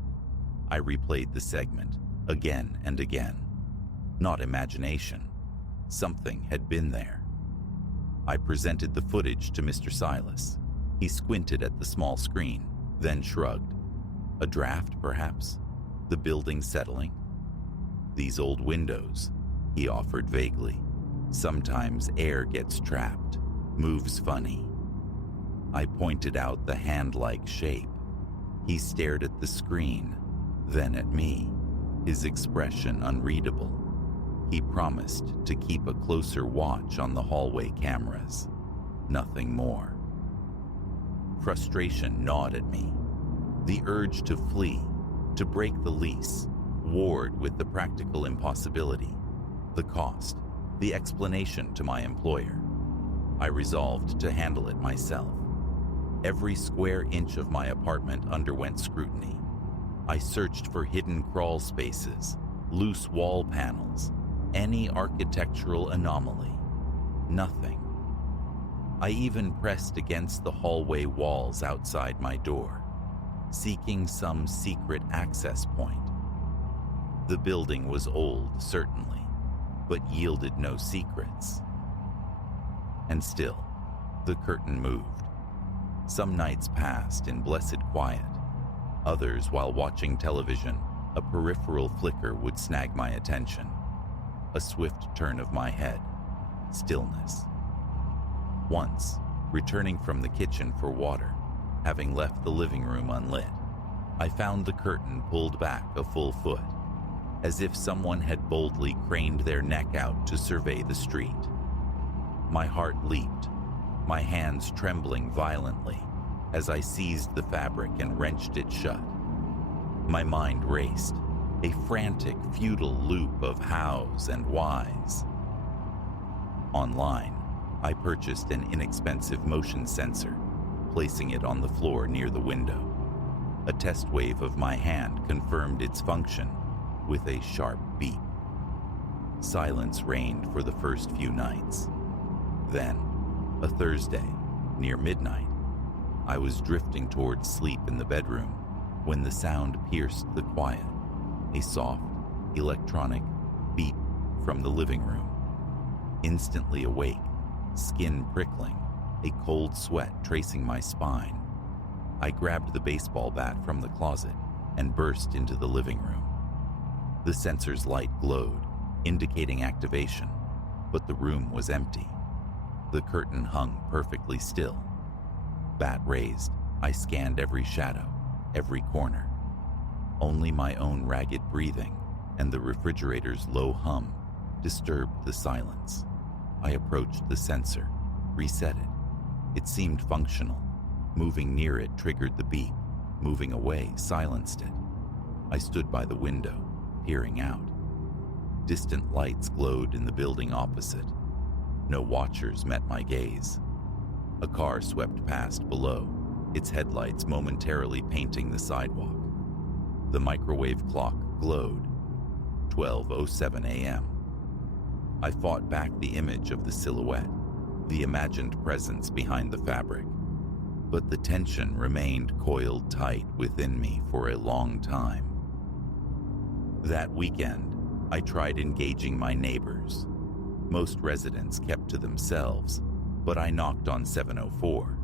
I replayed the segment, again and again. Not imagination. Something had been there. I presented the footage to Mr. Silas. He squinted at the small screen, then shrugged. A draft, perhaps? The building settling? These old windows, he offered vaguely. Sometimes air gets trapped, moves funny. I pointed out the hand-like shape. He stared at the screen, then at me, his expression unreadable. He promised to keep a closer watch on the hallway cameras. Nothing more. Frustration gnawed at me. The urge to flee, to break the lease, warred with the practical impossibility, the cost, the explanation to my employer. I resolved to handle it myself. Every square inch of my apartment underwent scrutiny. I searched for hidden crawl spaces, loose wall panels, any architectural anomaly. Nothing. I even pressed against the hallway walls outside my door, seeking some secret access point. The building was old, certainly, but yielded no secrets. And still, the curtain moved. Some nights passed in blessed quiet. Others, while watching television, a peripheral flicker would snag my attention. A swift turn of my head. Stillness. Once, returning from the kitchen for water, having left the living room unlit, I found the curtain pulled back a full foot, as if someone had boldly craned their neck out to survey the street. My heart leaped, my hands trembling violently as I seized the fabric and wrenched it shut. My mind raced. a frantic, futile loop of hows and whys. Online, I purchased an inexpensive motion sensor, placing it on the floor near the window. A test wave of my hand confirmed its function with a sharp beep. Silence reigned for the first few nights. Then, a Thursday, near midnight, I was drifting towards sleep in the bedroom when the sound pierced the quiet, a soft, electronic beep from the living room. Instantly awake, skin prickling, a cold sweat tracing my spine, I grabbed the baseball bat from the closet and burst into the living room. The sensor's light glowed, indicating activation, but the room was empty. The curtain hung perfectly still. Bat raised, I scanned every shadow, every corner. Only my own ragged breathing and the refrigerator's low hum disturbed the silence. I approached the sensor, reset it. It seemed functional. Moving near it triggered the beep. Moving away silenced it. I stood by the window, peering out. Distant lights glowed in the building opposite. No watchers met my gaze. A car swept past below, its headlights momentarily painting the sidewalk. The microwave clock glowed. 12:07 a.m. I fought back the image of the silhouette, the imagined presence behind the fabric. But the tension remained coiled tight within me for a long time. That weekend, I tried engaging my neighbors. Most residents kept to themselves, but I knocked on 704.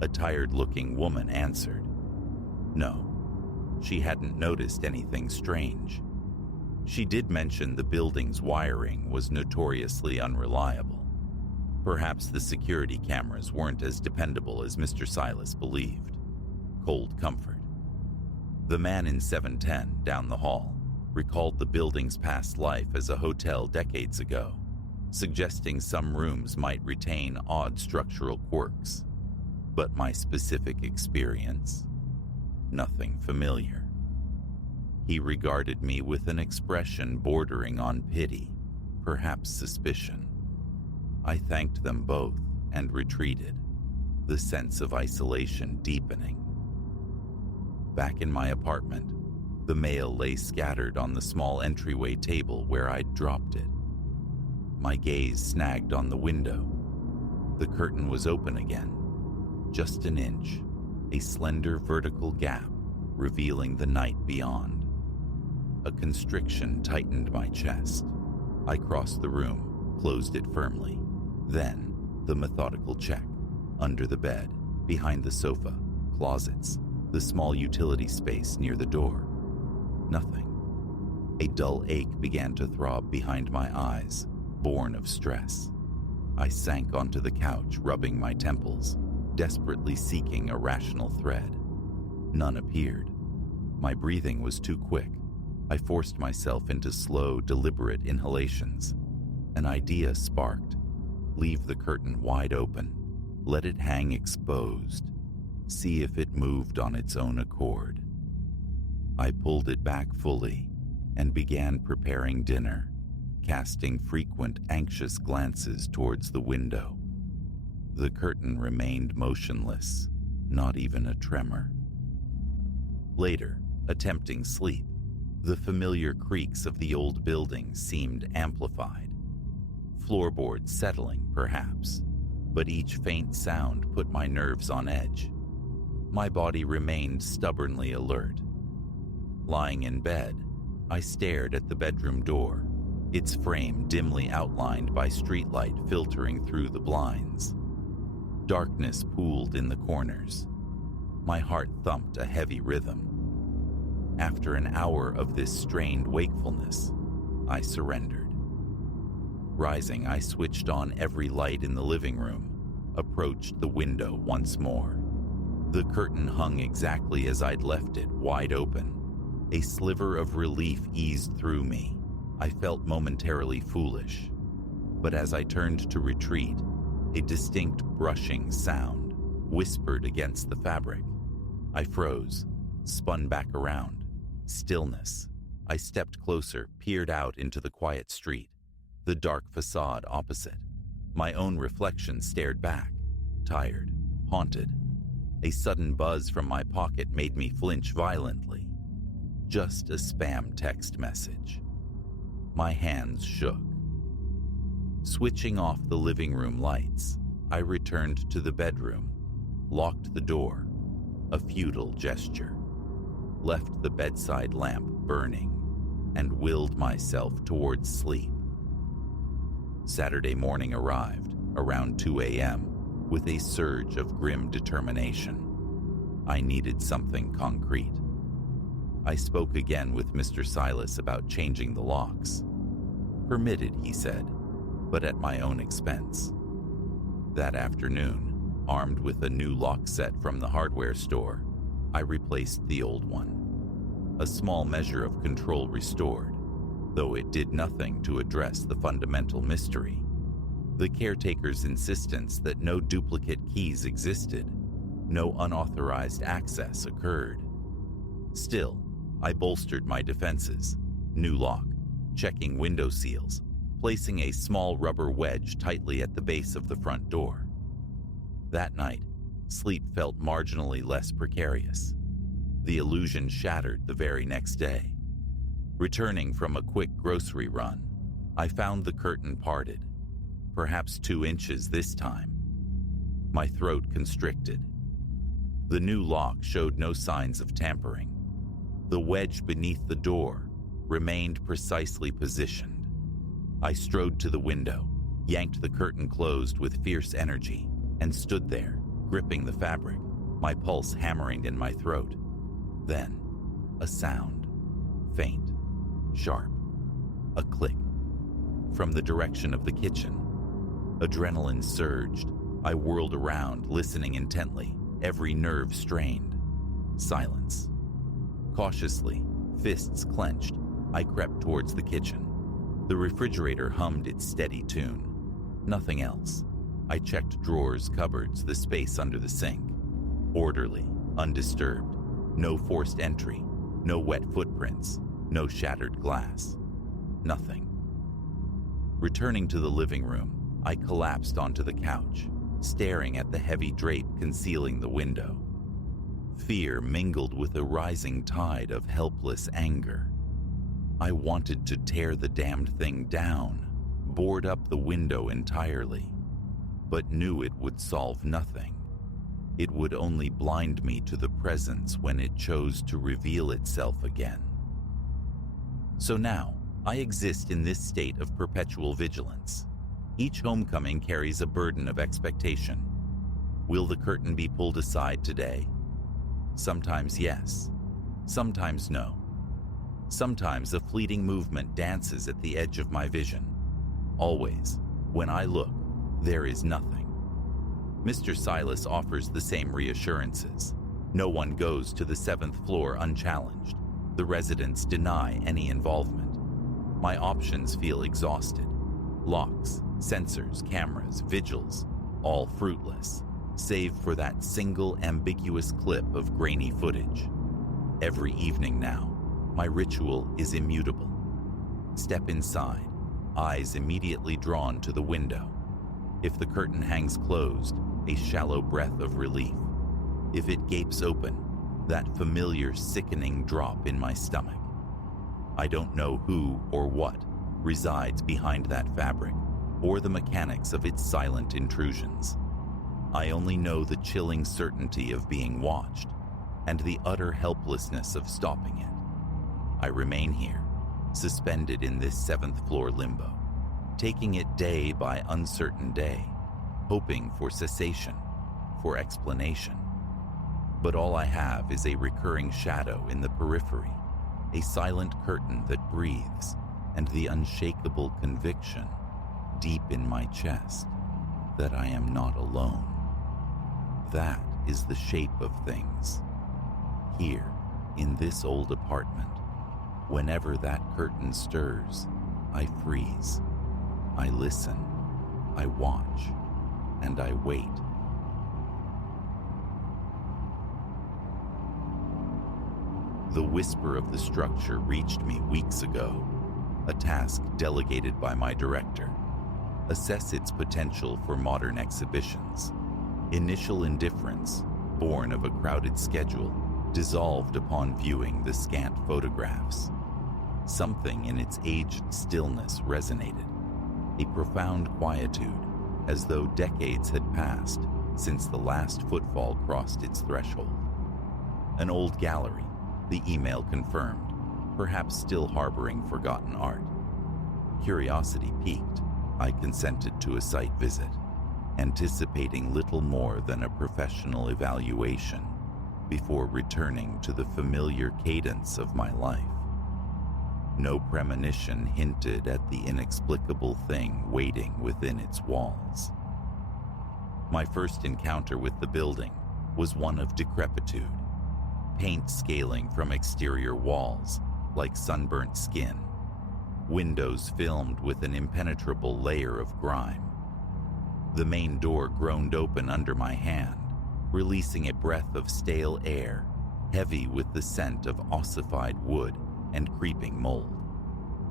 A tired-looking woman answered. No, she hadn't noticed anything strange. She did mention the building's wiring was notoriously unreliable. Perhaps the security cameras weren't as dependable as Mr. Silas believed. Cold comfort. The man in 710 down the hall recalled the building's past life as a hotel decades ago, suggesting some rooms might retain odd structural quirks. But my specific experience? Nothing familiar. He regarded me with an expression bordering on pity, perhaps suspicion. I thanked them both and retreated, the sense of isolation deepening. Back in my apartment, the mail lay scattered on the small entryway table where I'd dropped it. My gaze snagged on the window. The curtain was open again, just an inch, a slender vertical gap revealing the night beyond. A constriction tightened my chest. I crossed the room, closed it firmly. Then, the methodical check. Under the bed, behind the sofa, closets, the small utility space near the door. Nothing. A dull ache began to throb behind my eyes, born of stress. I sank onto the couch, rubbing my temples, desperately seeking a rational thread. None appeared. My breathing was too quick. I forced myself into slow, deliberate inhalations. An idea sparked. Leave the curtain wide open. Let it hang exposed. See if it moved on its own accord. I pulled it back fully and began preparing dinner, casting frequent, anxious glances towards the window. The curtain remained motionless, not even a tremor. Later, attempting sleep, the familiar creaks of the old building seemed amplified. Floorboards settling, perhaps, but each faint sound put my nerves on edge. My body remained stubbornly alert. Lying in bed, I stared at the bedroom door, its frame dimly outlined by streetlight filtering through the blinds. Darkness pooled in the corners. My heart thumped a heavy rhythm. After an hour of this strained wakefulness, I surrendered. Rising, I switched on every light in the living room, approached the window once more. The curtain hung exactly as I'd left it, wide open. A sliver of relief eased through me. I felt momentarily foolish. But as I turned to retreat, a distinct brushing sound whispered against the fabric. I froze, spun back around. Stillness. I stepped closer, peered out into the quiet street, the dark facade opposite. My own reflection stared back, tired, haunted. A sudden buzz from my pocket made me flinch violently. Just a spam text message. My hands shook. Switching off the living room lights, I returned to the bedroom, locked the door, a futile gesture, left the bedside lamp burning, and willed myself towards sleep. Saturday morning arrived, around 2 a.m., with a surge of grim determination. I needed something concrete. I spoke again with Mr. Silas about changing the locks. Permitted, he said, but at my own expense. That afternoon, armed with a new lock set from the hardware store, I replaced the old one. A small measure of control restored, though it did nothing to address the fundamental mystery. The caretaker's insistence that no duplicate keys existed, no unauthorized access occurred. Still, I bolstered my defenses. New lock, checking window seals, placing a small rubber wedge tightly at the base of the front door. That night, sleep felt marginally less precarious. The illusion shattered the very next day. Returning from a quick grocery run, I found the curtain parted, perhaps 2 inches this time. My throat constricted. The new lock showed no signs of tampering. The wedge beneath the door remained precisely positioned. I strode to the window, yanked the curtain closed with fierce energy, and stood there, gripping the fabric, my pulse hammering in my throat. Then, a sound, faint, sharp, a click, from the direction of the kitchen. Adrenaline surged. I whirled around, listening intently, every nerve strained. Silence. Cautiously, fists clenched, I crept towards the kitchen. The refrigerator hummed its steady tune. Nothing else. I checked drawers, cupboards, the space under the sink. Orderly, undisturbed. No forced entry, no wet footprints, no shattered glass. Nothing. Returning to the living room, I collapsed onto the couch, staring at the heavy drape concealing the window. Fear mingled with a rising tide of helpless anger. I wanted to tear the damned thing down, board up the window entirely, but knew it would solve nothing. It would only blind me to the presence when it chose to reveal itself again. So now, I exist in this state of perpetual vigilance. Each homecoming carries a burden of expectation. Will the curtain be pulled aside today? Sometimes yes, sometimes no. Sometimes a fleeting movement dances at the edge of my vision. Always, when I look, there is nothing. Mr. Silas offers the same reassurances. No one goes to the 7th floor unchallenged. The residents deny any involvement. My options feel exhausted. Locks, sensors, cameras, vigils, all fruitless, save for that single ambiguous clip of grainy footage. Every evening now, my ritual is immutable. Step inside, eyes immediately drawn to the window. If the curtain hangs closed, a shallow breath of relief. If it gapes open, that familiar sickening drop in my stomach. I don't know who or what resides behind that fabric, or the mechanics of its silent intrusions. I only know the chilling certainty of being watched, and the utter helplessness of stopping it. I remain here, suspended in this 7th floor limbo, taking it day by uncertain day, hoping for cessation, for explanation. But all I have is a recurring shadow in the periphery, a silent curtain that breathes, and the unshakable conviction, deep in my chest, that I am not alone. That is the shape of things. Here, in this old apartment, whenever that curtain stirs, I freeze. I listen. I watch. And I wait. The whisper of the structure reached me weeks ago, a task delegated by my director. Assess its potential for modern exhibitions. Initial indifference, born of a crowded schedule, dissolved upon viewing the scant photographs. Something in its aged stillness resonated, a profound quietude, as though decades had passed since the last footfall crossed its threshold. An old gallery, the email confirmed, perhaps still harboring forgotten art. Curiosity piqued, I consented to a site visit, anticipating little more than a professional evaluation before returning to the familiar cadence of my life. No premonition hinted at the inexplicable thing waiting within its walls. My first encounter with the building was one of decrepitude, paint scaling from exterior walls like sunburnt skin, windows filmed with an impenetrable layer of grime. The main door groaned open under my hand, releasing a breath of stale air, heavy with the scent of ossified wood and creeping mold.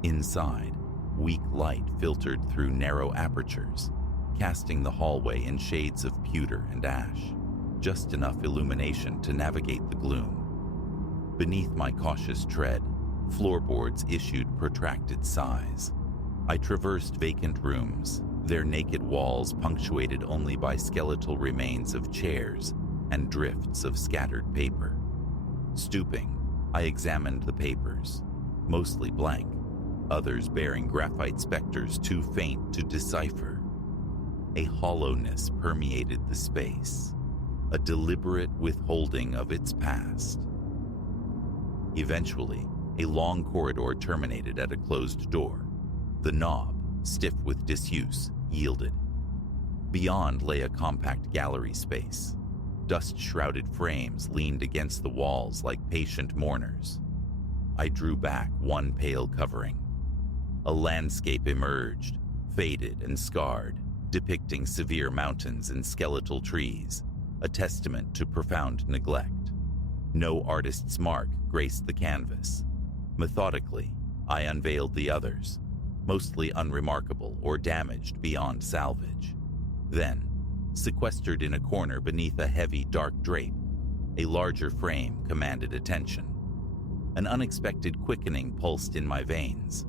Inside, weak light filtered through narrow apertures, casting the hallway in shades of pewter and ash, just enough illumination to navigate the gloom. Beneath my cautious tread, floorboards issued protracted sighs. I traversed vacant rooms, their naked walls punctuated only by skeletal remains of chairs and drifts of scattered paper. Stooping, I examined the papers, mostly blank, others bearing graphite specters too faint to decipher. A hollowness permeated the space, a deliberate withholding of its past. Eventually, a long corridor terminated at a closed door. The knob, stiff with disuse, yielded. Beyond lay a compact gallery space. Dust-shrouded frames leaned against the walls like patient mourners. I drew back one pale covering. A landscape emerged, faded and scarred, depicting severe mountains and skeletal trees, a testament to profound neglect. No artist's mark graced the canvas. Methodically, I unveiled the others, mostly unremarkable or damaged beyond salvage. Then, sequestered in a corner beneath a heavy dark drape, a larger frame commanded attention. An unexpected quickening pulsed in my veins,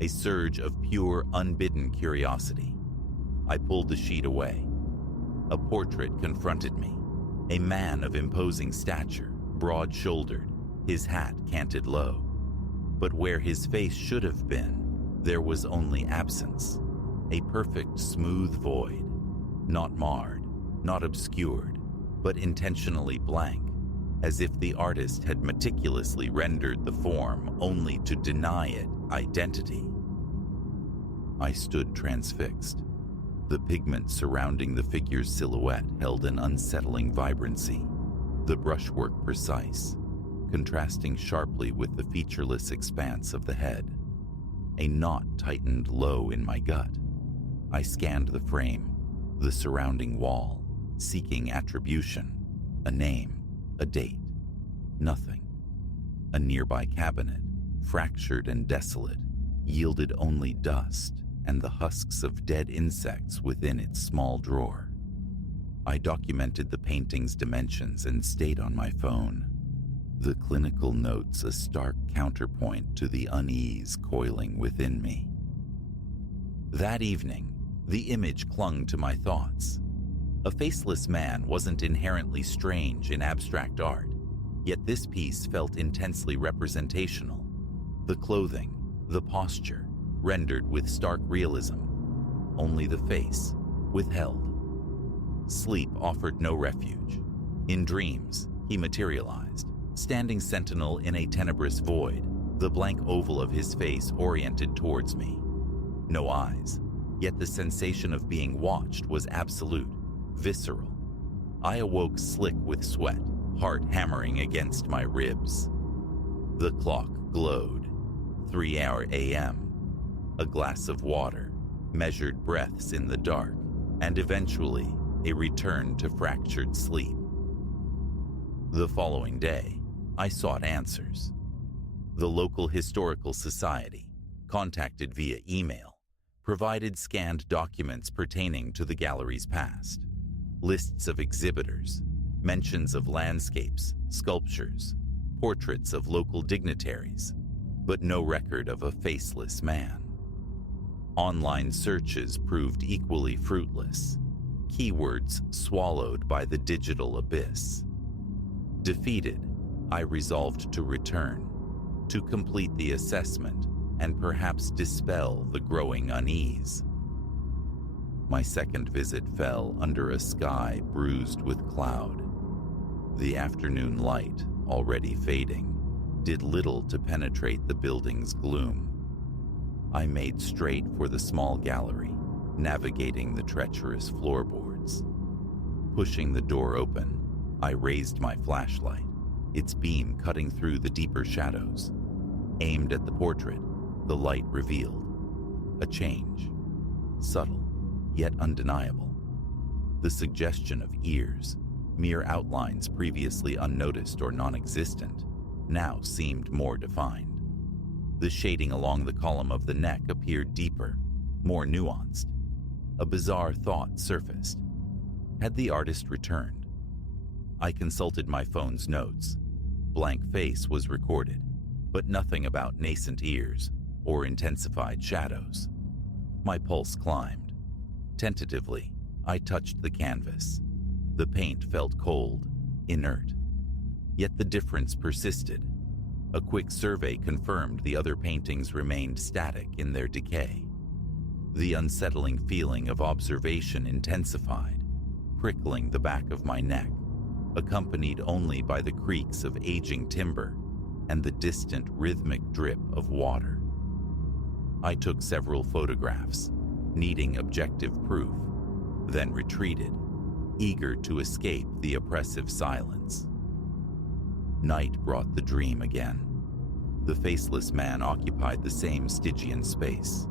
a surge of pure, unbidden curiosity. I pulled the sheet away. A portrait confronted me, a man of imposing stature, broad-shouldered, his hat canted low. But where his face should have been, there was only absence, a perfect smooth void, not marred, not obscured, but intentionally blank, as if the artist had meticulously rendered the form only to deny it identity. I stood transfixed. The pigment surrounding the figure's silhouette held an unsettling vibrancy, the brushwork precise, contrasting sharply with the featureless expanse of the head. A knot tightened low in my gut. I scanned the frame, the surrounding wall, seeking attribution, a name, a date. Nothing. A nearby cabinet, fractured and desolate, yielded only dust and the husks of dead insects within its small drawer. I documented the painting's dimensions and stayed on my phone, the clinical notes a stark counterpoint to the unease coiling within me. That evening, the image clung to my thoughts. A faceless man wasn't inherently strange in abstract art, yet this piece felt intensely representational. The clothing, the posture, rendered with stark realism. Only the face, withheld. Sleep offered no refuge. In dreams, he materialized, standing sentinel in a tenebrous void, the blank oval of his face oriented towards me. No eyes, yet the sensation of being watched was absolute, visceral. I awoke slick with sweat, heart hammering against my ribs. The clock glowed. 3 a.m. A glass of water, measured breaths in the dark, and eventually a return to fractured sleep. The following day, I sought answers. The local historical society, contacted via email, provided scanned documents pertaining to the gallery's past, lists of exhibitors, mentions of landscapes, sculptures, portraits of local dignitaries, but no record of a faceless man. Online searches proved equally fruitless, keywords swallowed by the digital abyss. Defeated, I resolved to return, to complete the assessment and perhaps dispel the growing unease. My second visit fell under a sky bruised with cloud. The afternoon light, already fading, did little to penetrate the building's gloom. I made straight for the small gallery, navigating the treacherous floorboards. Pushing the door open, I raised my flashlight, its beam cutting through the deeper shadows. Aimed at the portrait, the light revealed a change, subtle, yet undeniable. The suggestion of ears, mere outlines previously unnoticed or non-existent, now seemed more defined. The shading along the column of the neck appeared deeper, more nuanced. A bizarre thought surfaced. Had the artist returned? I consulted my phone's notes. Blank face was recorded, but nothing about nascent ears or intensified shadows. My pulse climbed. Tentatively, I touched the canvas. The paint felt cold, inert. Yet the difference persisted. A quick survey confirmed the other paintings remained static in their decay. The unsettling feeling of observation intensified, prickling the back of my neck, accompanied only by the creaks of aging timber and the distant rhythmic drip of water. I took several photographs, needing objective proof, then retreated, eager to escape the oppressive silence. Night brought the dream again. The faceless man occupied the same Stygian space.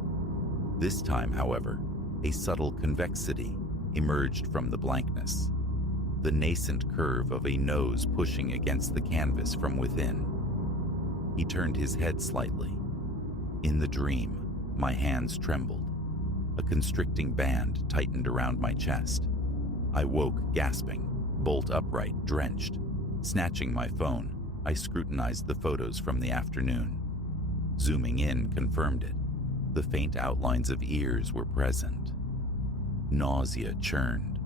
This time, however, a subtle convexity emerged from the blankness, the nascent curve of a nose pushing against the canvas from within. He turned his head slightly. In the dream, my hands trembled. A constricting band tightened around my chest. I woke, gasping, bolt upright, drenched. Snatching my phone, I scrutinized the photos from the afternoon. Zooming in confirmed it. The faint outlines of ears were present. Nausea churned.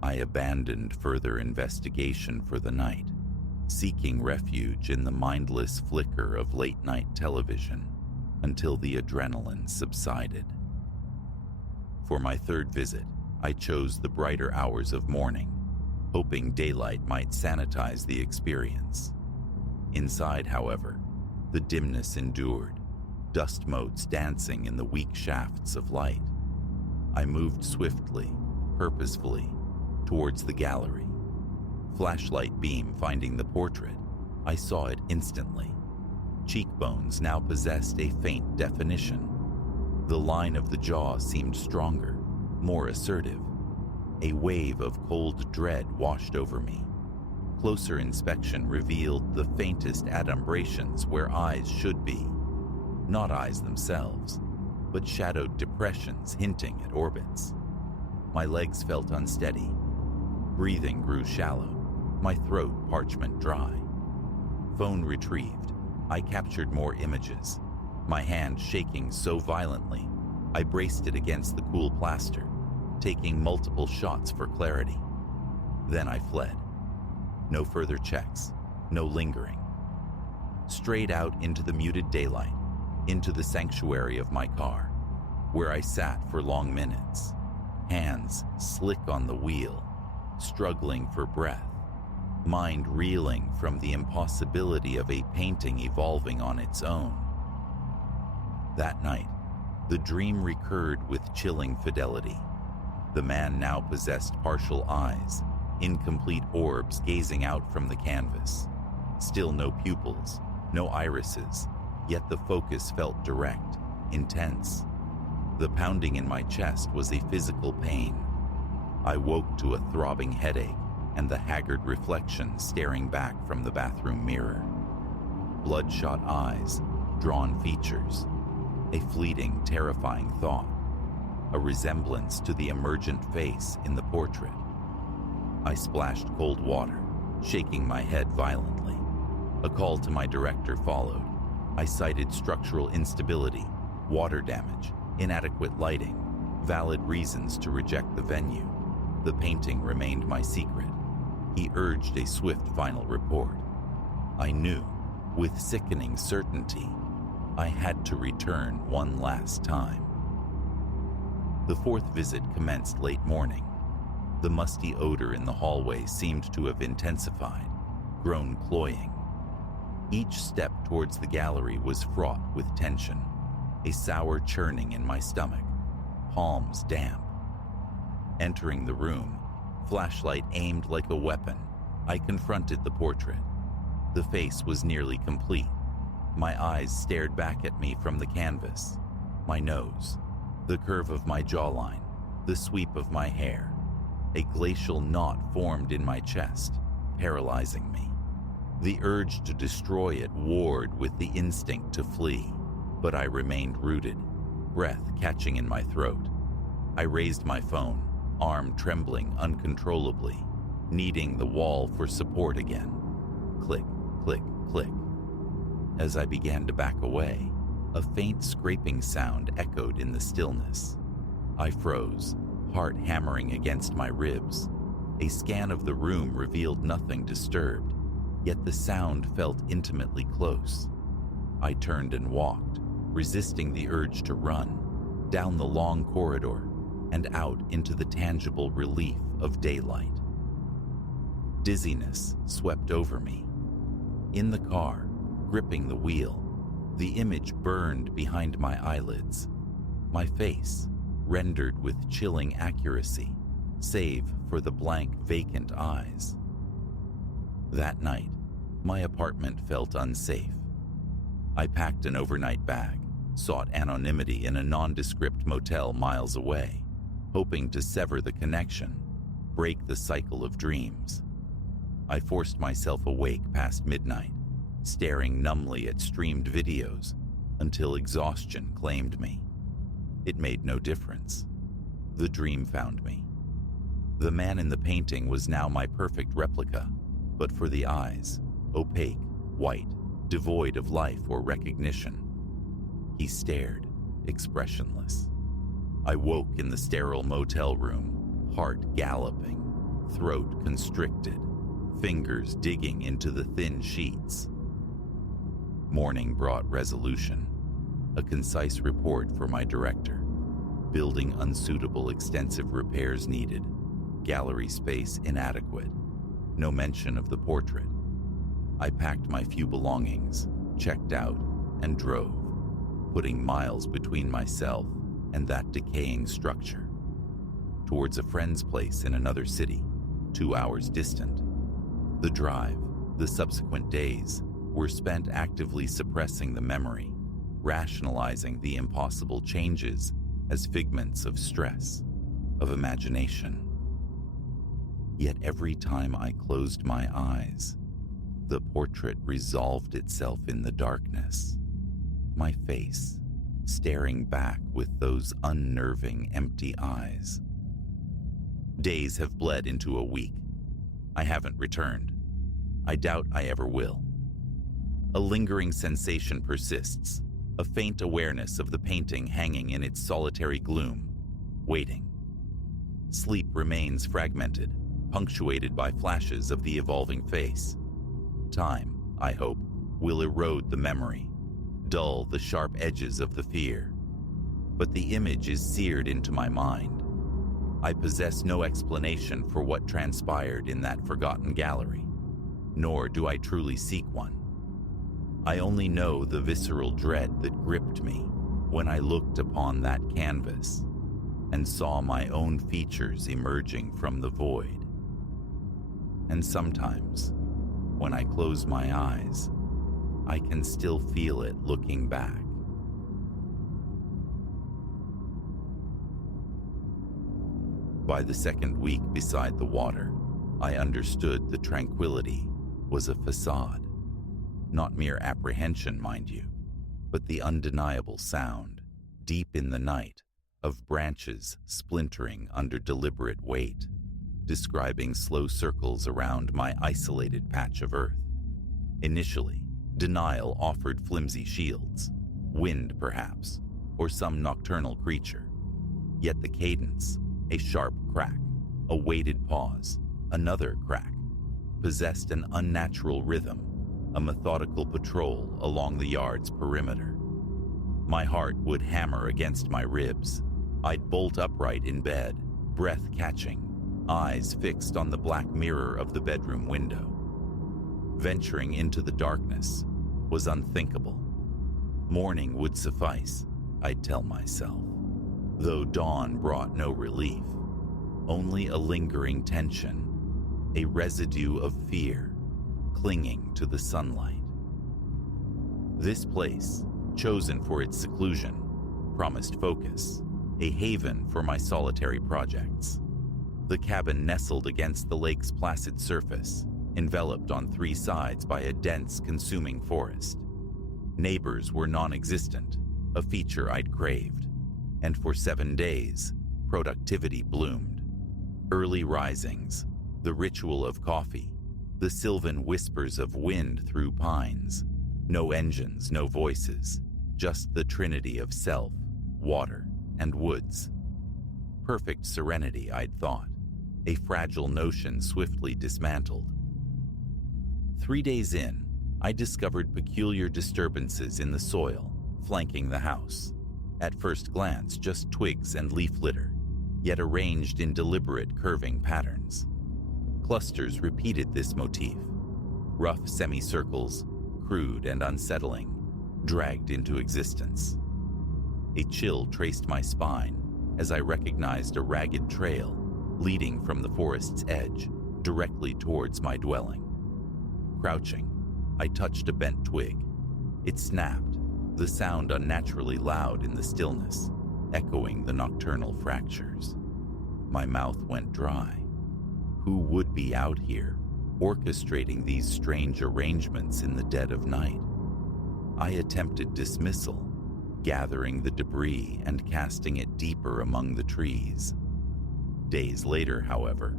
I abandoned further investigation for the night, seeking refuge in the mindless flicker of late-night television until the adrenaline subsided. For my third visit, I chose the brighter hours of morning, hoping daylight might sanitize the experience. Inside, however, the dimness endured, dust motes dancing in the weak shafts of light. I moved swiftly, purposefully, towards the gallery. Flashlight beam finding the portrait, I saw it instantly. Cheekbones now possessed a faint definition. The line of the jaw seemed stronger, more assertive. A wave of cold dread washed over me. Closer inspection revealed the faintest adumbrations where eyes should be. Not eyes themselves, but shadowed depressions hinting at orbits. My legs felt unsteady. Breathing grew shallow, my throat parchment dry. Phone retrieved, I captured more images, my hand shaking so violently, I braced it against the cool plaster, taking multiple shots for clarity. Then I fled. No further checks, no lingering. Straight out into the muted daylight, into the sanctuary of my car, where I sat for long minutes, hands slick on the wheel, struggling for breath, mind reeling from the impossibility of a painting evolving on its own. That night, the dream recurred with chilling fidelity. The man now possessed partial eyes, incomplete orbs gazing out from the canvas. Still no pupils, no irises, yet the focus felt direct, intense. The pounding in my chest was a physical pain. I woke to a throbbing headache and the haggard reflection staring back from the bathroom mirror. bloodshot eyes, drawn features, a fleeting, terrifying thought, a resemblance to the emergent face in the portrait. I splashed cold water, shaking my head violently. A call to my director followed. I cited structural instability, water damage, inadequate lighting, valid reasons to reject the venue. The painting remained my secret. He urged a swift final report. I knew, with sickening certainty, I had to return one last time. The fourth visit commenced late morning. The musty odor in the hallway seemed to have intensified, grown cloying. Each step towards the gallery was fraught with tension, a sour churning in my stomach, palms damp. Entering the room, flashlight aimed like a weapon, I confronted the portrait. The face was nearly complete. My eyes stared back at me from the canvas. My nose, the curve of my jawline, the sweep of my hair. A glacial knot formed in my chest, paralyzing me. The urge to destroy it warred with the instinct to flee, but I remained rooted, breath catching in my throat. I raised my phone, arm trembling uncontrollably, kneading the wall for support again. Click, click, click. As I began to back away, a faint scraping sound echoed in the stillness. I froze, heart hammering against my ribs. A scan of the room revealed nothing disturbed, yet the sound felt intimately close. I turned and walked, resisting the urge to run, down the long corridor and out into the tangible relief of daylight. Dizziness swept over me. In the car, gripping the wheel, the image burned behind my eyelids. My face, rendered with chilling accuracy, save for the blank, vacant eyes. That night, my apartment felt unsafe. I packed an overnight bag, sought anonymity in a nondescript motel miles away, hoping to sever the connection, break the cycle of dreams. I forced myself awake past midnight, staring numbly at streamed videos until exhaustion claimed me. It made no difference. The dream found me. The man in the painting was now my perfect replica, but for the eyes, opaque, white, devoid of life or recognition. He stared, expressionless. I woke in the sterile motel room, heart galloping, throat constricted, fingers digging into the thin sheets. Morning brought resolution, a concise report for my director. Building unsuitable, extensive repairs needed, gallery space inadequate, no mention of the portrait. I packed my few belongings, checked out, and drove, putting miles between myself and that decaying structure, towards a friend's place in another city, 2 hours distant. The drive, the subsequent days, were spent actively suppressing the memory, rationalizing the impossible changes as figments of stress, of imagination. Yet every time I closed my eyes, the portrait resolved itself in the darkness, my face staring back with those unnerving, empty eyes. Days have bled into a week. I haven't returned. I doubt I ever will. A lingering sensation persists, a faint awareness of the painting hanging in its solitary gloom, waiting. Sleep remains fragmented, punctuated by flashes of the evolving face. Time, I hope, will erode the memory, dull the sharp edges of the fear. But the image is seared into my mind. I possess no explanation for what transpired in that forgotten gallery, nor do I truly seek one. I only know the visceral dread that gripped me when I looked upon that canvas and saw my own features emerging from the void. And sometimes, when I close my eyes, I can still feel it looking back. By the second week beside the water, I understood the tranquility was a facade. Not mere apprehension, mind you, but the undeniable sound, deep in the night, of branches splintering under deliberate weight, describing slow circles around my isolated patch of earth. Initially, denial offered flimsy shields, wind perhaps, or some nocturnal creature. Yet the cadence, a sharp crack, a weighted pause, another crack, possessed an unnatural rhythm, a methodical patrol along the yard's perimeter. My heart would hammer against my ribs. I'd bolt upright in bed, breath catching, eyes fixed on the black mirror of the bedroom window. Venturing into the darkness was unthinkable. Morning would suffice, I'd tell myself, though dawn brought no relief, only a lingering tension, a residue of fear clinging to the sunlight. This place, chosen for its seclusion, promised focus, a haven for my solitary projects. The cabin nestled against the lake's placid surface, enveloped on three sides by a dense, consuming forest. Neighbors were non-existent, a feature I'd craved, and for 7 days, productivity bloomed. Early risings, the ritual of coffee, the sylvan whispers of wind through pines. No engines, no voices, just the trinity of self, water, and woods. Perfect serenity, I'd thought, a fragile notion swiftly dismantled. 3 days in, I discovered peculiar disturbances in the soil flanking the house. At first glance, just twigs and leaf litter, yet arranged in deliberate curving patterns. Clusters repeated this motif, rough semicircles, crude and unsettling, dragged into existence. A chill traced my spine as I recognized a ragged trail leading from the forest's edge directly towards my dwelling. Crouching, I touched a bent twig. It snapped, the sound unnaturally loud in the stillness, echoing the nocturnal fractures. My mouth went dry. Who would be out here, orchestrating these strange arrangements in the dead of night? I attempted dismissal, gathering the debris and casting it deeper among the trees. Days later, however,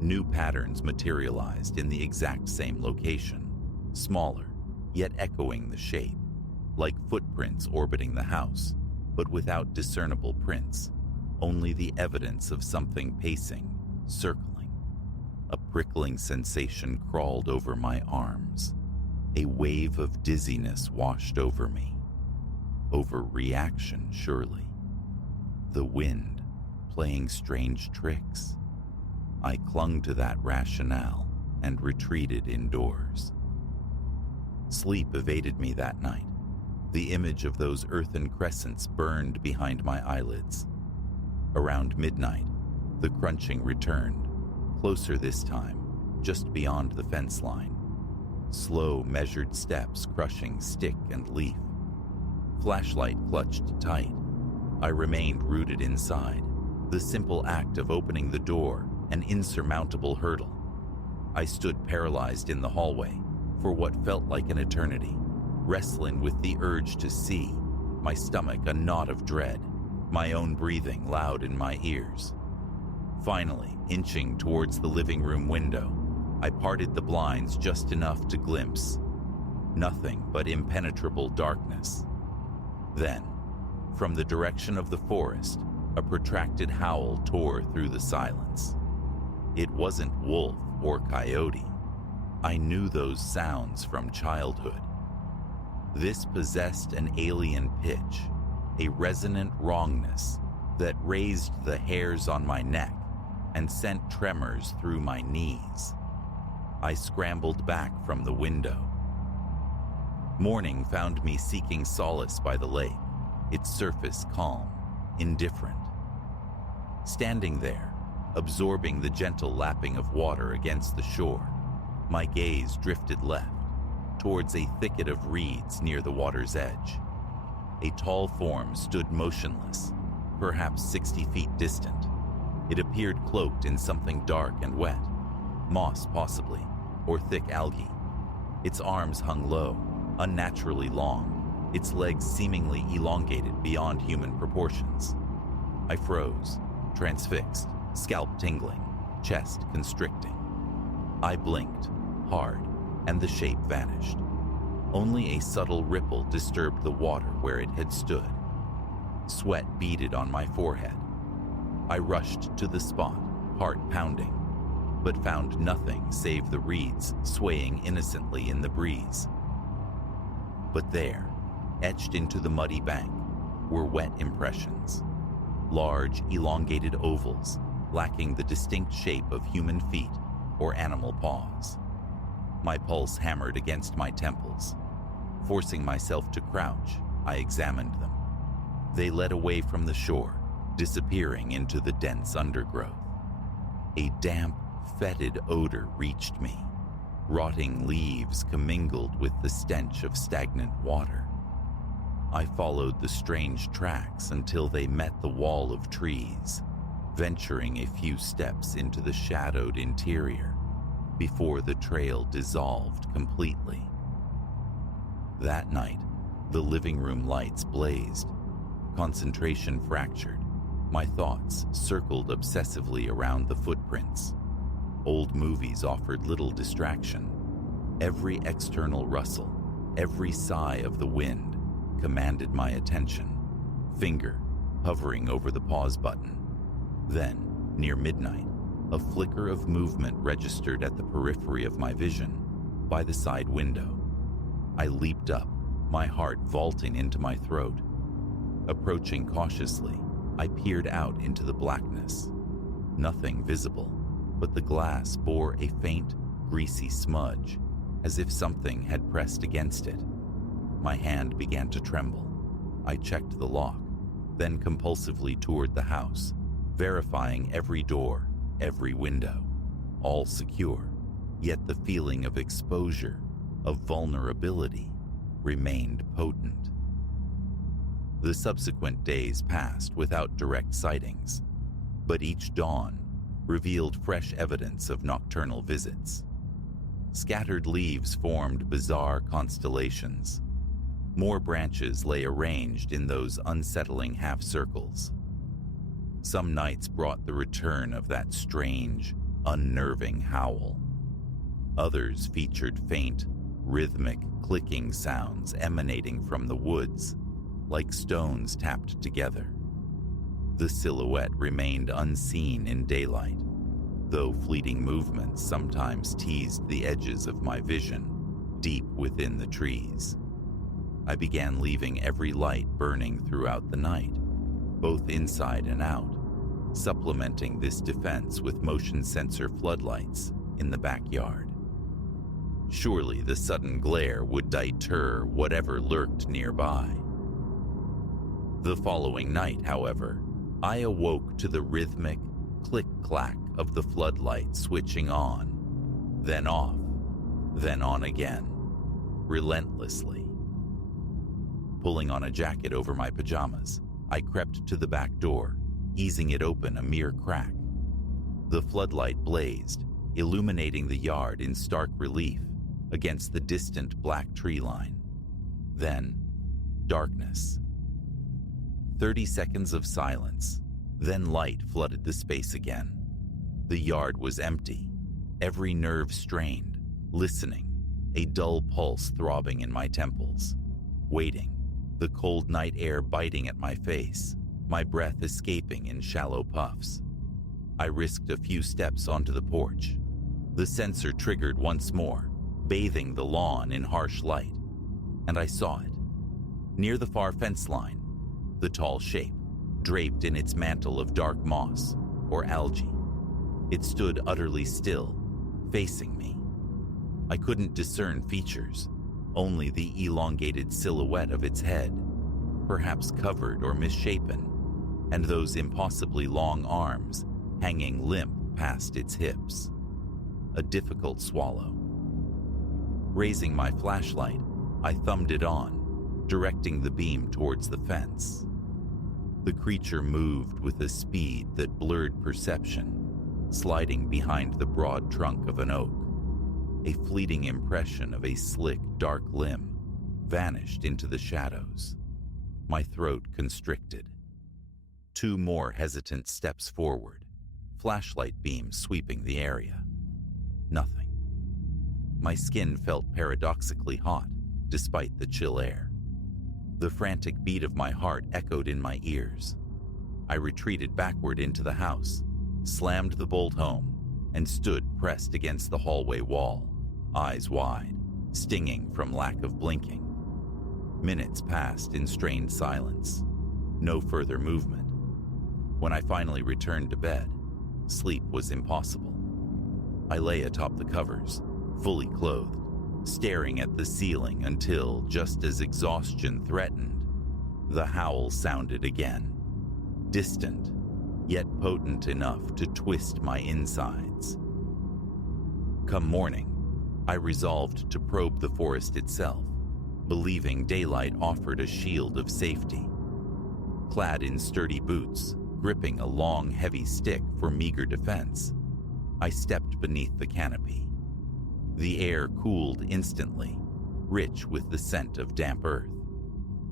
new patterns materialized in the exact same location, smaller, yet echoing the shape, like footprints orbiting the house, but without discernible prints, only the evidence of something pacing, circling. A prickling sensation crawled over my arms. A wave of dizziness washed over me. Overreaction, surely. The wind, playing strange tricks. I clung to that rationale and retreated indoors. Sleep evaded me that night. The image of those earthen crescents burned behind my eyelids. Around midnight, the crunching returned, closer this time, just beyond the fence line. Slow, measured steps crushing stick and leaf. Flashlight clutched tight. I remained rooted inside, the simple act of opening the door an insurmountable hurdle. I stood paralyzed in the hallway for what felt like an eternity, wrestling with the urge to see, my stomach a knot of dread, my own breathing loud in my ears. Finally, inching towards the living room window, I parted the blinds just enough to glimpse nothing but impenetrable darkness. Then, from the direction of the forest, a protracted howl tore through the silence. It wasn't wolf or coyote. I knew those sounds from childhood. This possessed an alien pitch, a resonant wrongness that raised the hairs on my neck and sent tremors through my knees. I scrambled back from the window. Morning found me seeking solace by the lake, its surface calm, indifferent. Standing there, absorbing the gentle lapping of water against the shore, my gaze drifted left, towards a thicket of reeds near the water's edge. A tall form stood motionless, perhaps 60 feet distant. It appeared cloaked in something dark and wet, moss possibly, or thick algae. Its arms hung low, unnaturally long, its legs seemingly elongated beyond human proportions. I froze, transfixed, scalp tingling, chest constricting. I blinked, hard, and the shape vanished. Only a subtle ripple disturbed the water where it had stood. Sweat beaded on my forehead. I rushed to the spot, heart pounding, but found nothing save the reeds swaying innocently in the breeze. But there, etched into the muddy bank, were wet impressions. Large, elongated ovals, lacking the distinct shape of human feet or animal paws. My pulse hammered against my temples. Forcing myself to crouch, I examined them. They led away from the shore, disappearing into the dense undergrowth. A damp, fetid odor reached me. Rotting leaves commingled with the stench of stagnant water. I followed the strange tracks until they met the wall of trees, venturing a few steps into the shadowed interior before the trail dissolved completely. That night, the living room lights blazed. Concentration fractured. My thoughts circled obsessively around the footprints. Old movies offered little distraction. Every external rustle, every sigh of the wind commanded my attention, finger hovering over the pause button. Then, near midnight, a flicker of movement registered at the periphery of my vision, by the side window. I leaped up, my heart vaulting into my throat. Approaching cautiously, I peered out into the blackness. Nothing visible, but the glass bore a faint, greasy smudge, as if something had pressed against it. My hand began to tremble. I checked the lock, then compulsively toured the house, verifying every door, every window, all secure, yet the feeling of exposure, of vulnerability, remained potent. The subsequent days passed without direct sightings, but each dawn revealed fresh evidence of nocturnal visits. Scattered leaves formed bizarre constellations. More branches lay arranged in those unsettling half-circles. Some nights brought the return of that strange, unnerving howl. Others featured faint, rhythmic clicking sounds emanating from the woods, like stones tapped together. The silhouette remained unseen in daylight, though fleeting movements sometimes teased the edges of my vision, deep within the trees. I began leaving every light burning throughout the night, both inside and out, supplementing this defense with motion sensor floodlights in the backyard. Surely the sudden glare would deter whatever lurked nearby. The following night, however, I awoke to the rhythmic click-clack of the floodlight switching on, then off, then on again, relentlessly. Pulling on a jacket over my pajamas, I crept to the back door, easing it open a mere crack. The floodlight blazed, illuminating the yard in stark relief against the distant black tree line. Then, darkness. 30 seconds of silence, then light flooded the space again. The yard was empty, every nerve strained, listening, a dull pulse throbbing in my temples, waiting, the cold night air biting at my face, my breath escaping in shallow puffs. I risked a few steps onto the porch. The sensor triggered once more, bathing the lawn in harsh light, and I saw it. Near the far fence line, the tall shape, draped in its mantle of dark moss or algae. It stood utterly still, facing me. I couldn't discern features, only the elongated silhouette of its head, perhaps covered or misshapen, and those impossibly long arms hanging limp past its hips. A difficult swallow. Raising my flashlight, I thumbed it on, directing the beam towards the fence. The creature moved with a speed that blurred perception, sliding behind the broad trunk of an oak, a fleeting impression of a slick, dark limb, vanished into the shadows. My throat constricted. 2 more hesitant steps forward, flashlight beams sweeping the area. Nothing. My skin felt paradoxically hot, despite the chill air. The frantic beat of my heart echoed in my ears. I retreated backward into the house, slammed the bolt home, and stood pressed against the hallway wall, eyes wide, stinging from lack of blinking. Minutes passed in strained silence. No further movement. When I finally returned to bed, sleep was impossible. I lay atop the covers, fully clothed, staring at the ceiling until, just as exhaustion threatened, the howl sounded again. Distant, yet potent enough to twist my insides. Come morning, I resolved to probe the forest itself, believing daylight offered a shield of safety. Clad in sturdy boots, gripping a long, heavy stick for meager defense, I stepped beneath the canopy. The air cooled instantly, rich with the scent of damp earth.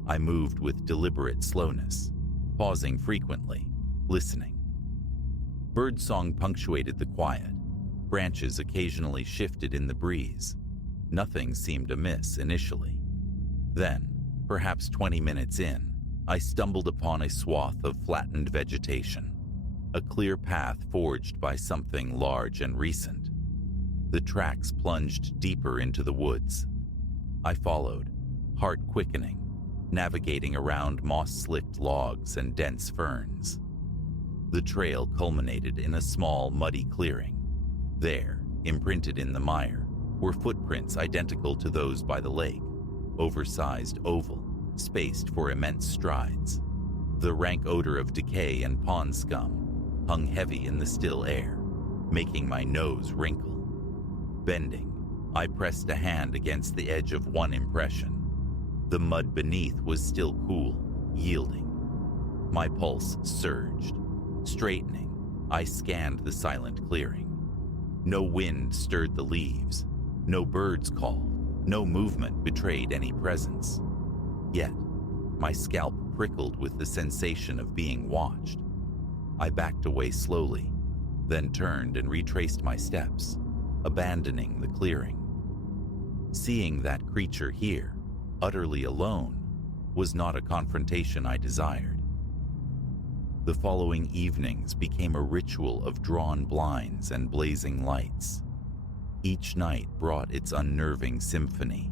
I moved with deliberate slowness, pausing frequently, listening. Birdsong punctuated the quiet. Branches occasionally shifted in the breeze. Nothing seemed amiss initially. Then, perhaps 20 minutes in, I stumbled upon a swath of flattened vegetation, a clear path forged by something large and recent. The tracks plunged deeper into the woods. I followed, heart quickening, navigating around moss-slicked logs and dense ferns. The trail culminated in a small, muddy clearing. There, imprinted in the mire, were footprints identical to those by the lake, oversized oval, spaced for immense strides. The rank odor of decay and pond scum hung heavy in the still air, making my nose wrinkle. Bending, I pressed a hand against the edge of one impression. The mud beneath was still cool, yielding. My pulse surged. Straightening, I scanned the silent clearing. No wind stirred the leaves. No birds called. No movement betrayed any presence. Yet, my scalp prickled with the sensation of being watched. I backed away slowly, then turned and retraced my steps, abandoning the clearing. Seeing that creature here, utterly alone, was not a confrontation I desired. The following evenings became a ritual of drawn blinds and blazing lights. Each night brought its unnerving symphony,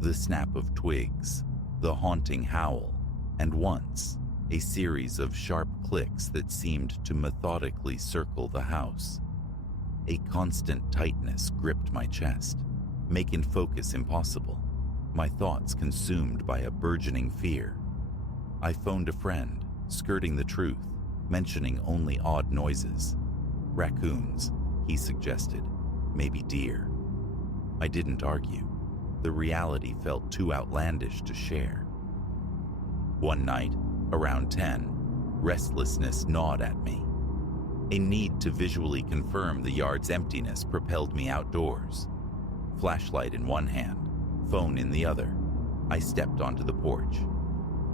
the snap of twigs, the haunting howl, and once, a series of sharp clicks that seemed to methodically circle the house. A constant tightness gripped my chest, making focus impossible, my thoughts consumed by a burgeoning fear. I phoned a friend, skirting the truth, mentioning only odd noises. Raccoons, he suggested, maybe deer. I didn't argue. The reality felt too outlandish to share. One night, around 10, restlessness gnawed at me. A need to visually confirm the yard's emptiness propelled me outdoors. Flashlight in one hand, phone in the other, I stepped onto the porch.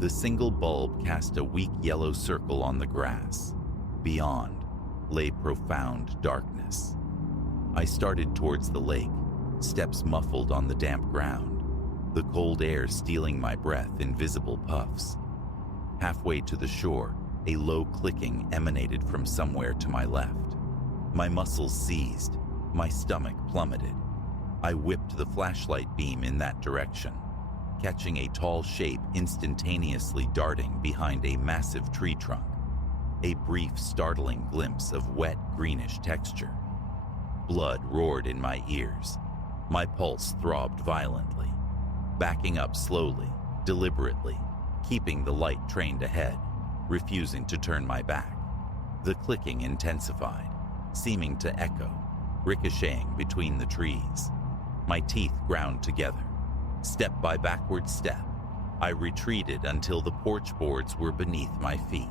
The single bulb cast a weak yellow circle on the grass. Beyond lay profound darkness. I started towards the lake, steps muffled on the damp ground, the cold air stealing my breath in visible puffs. Halfway to the shore, a low clicking emanated from somewhere to my left. My muscles seized, my stomach plummeted. I whipped the flashlight beam in that direction, catching a tall shape instantaneously darting behind a massive tree trunk. A brief, startling glimpse of wet, greenish texture. Blood roared in my ears. My pulse throbbed violently. Backing up slowly, deliberately, keeping the light trained ahead, refusing to turn my back. The clicking intensified, seeming to echo, ricocheting between the trees. My teeth ground together. Step by backward step, I retreated until the porch boards were beneath my feet.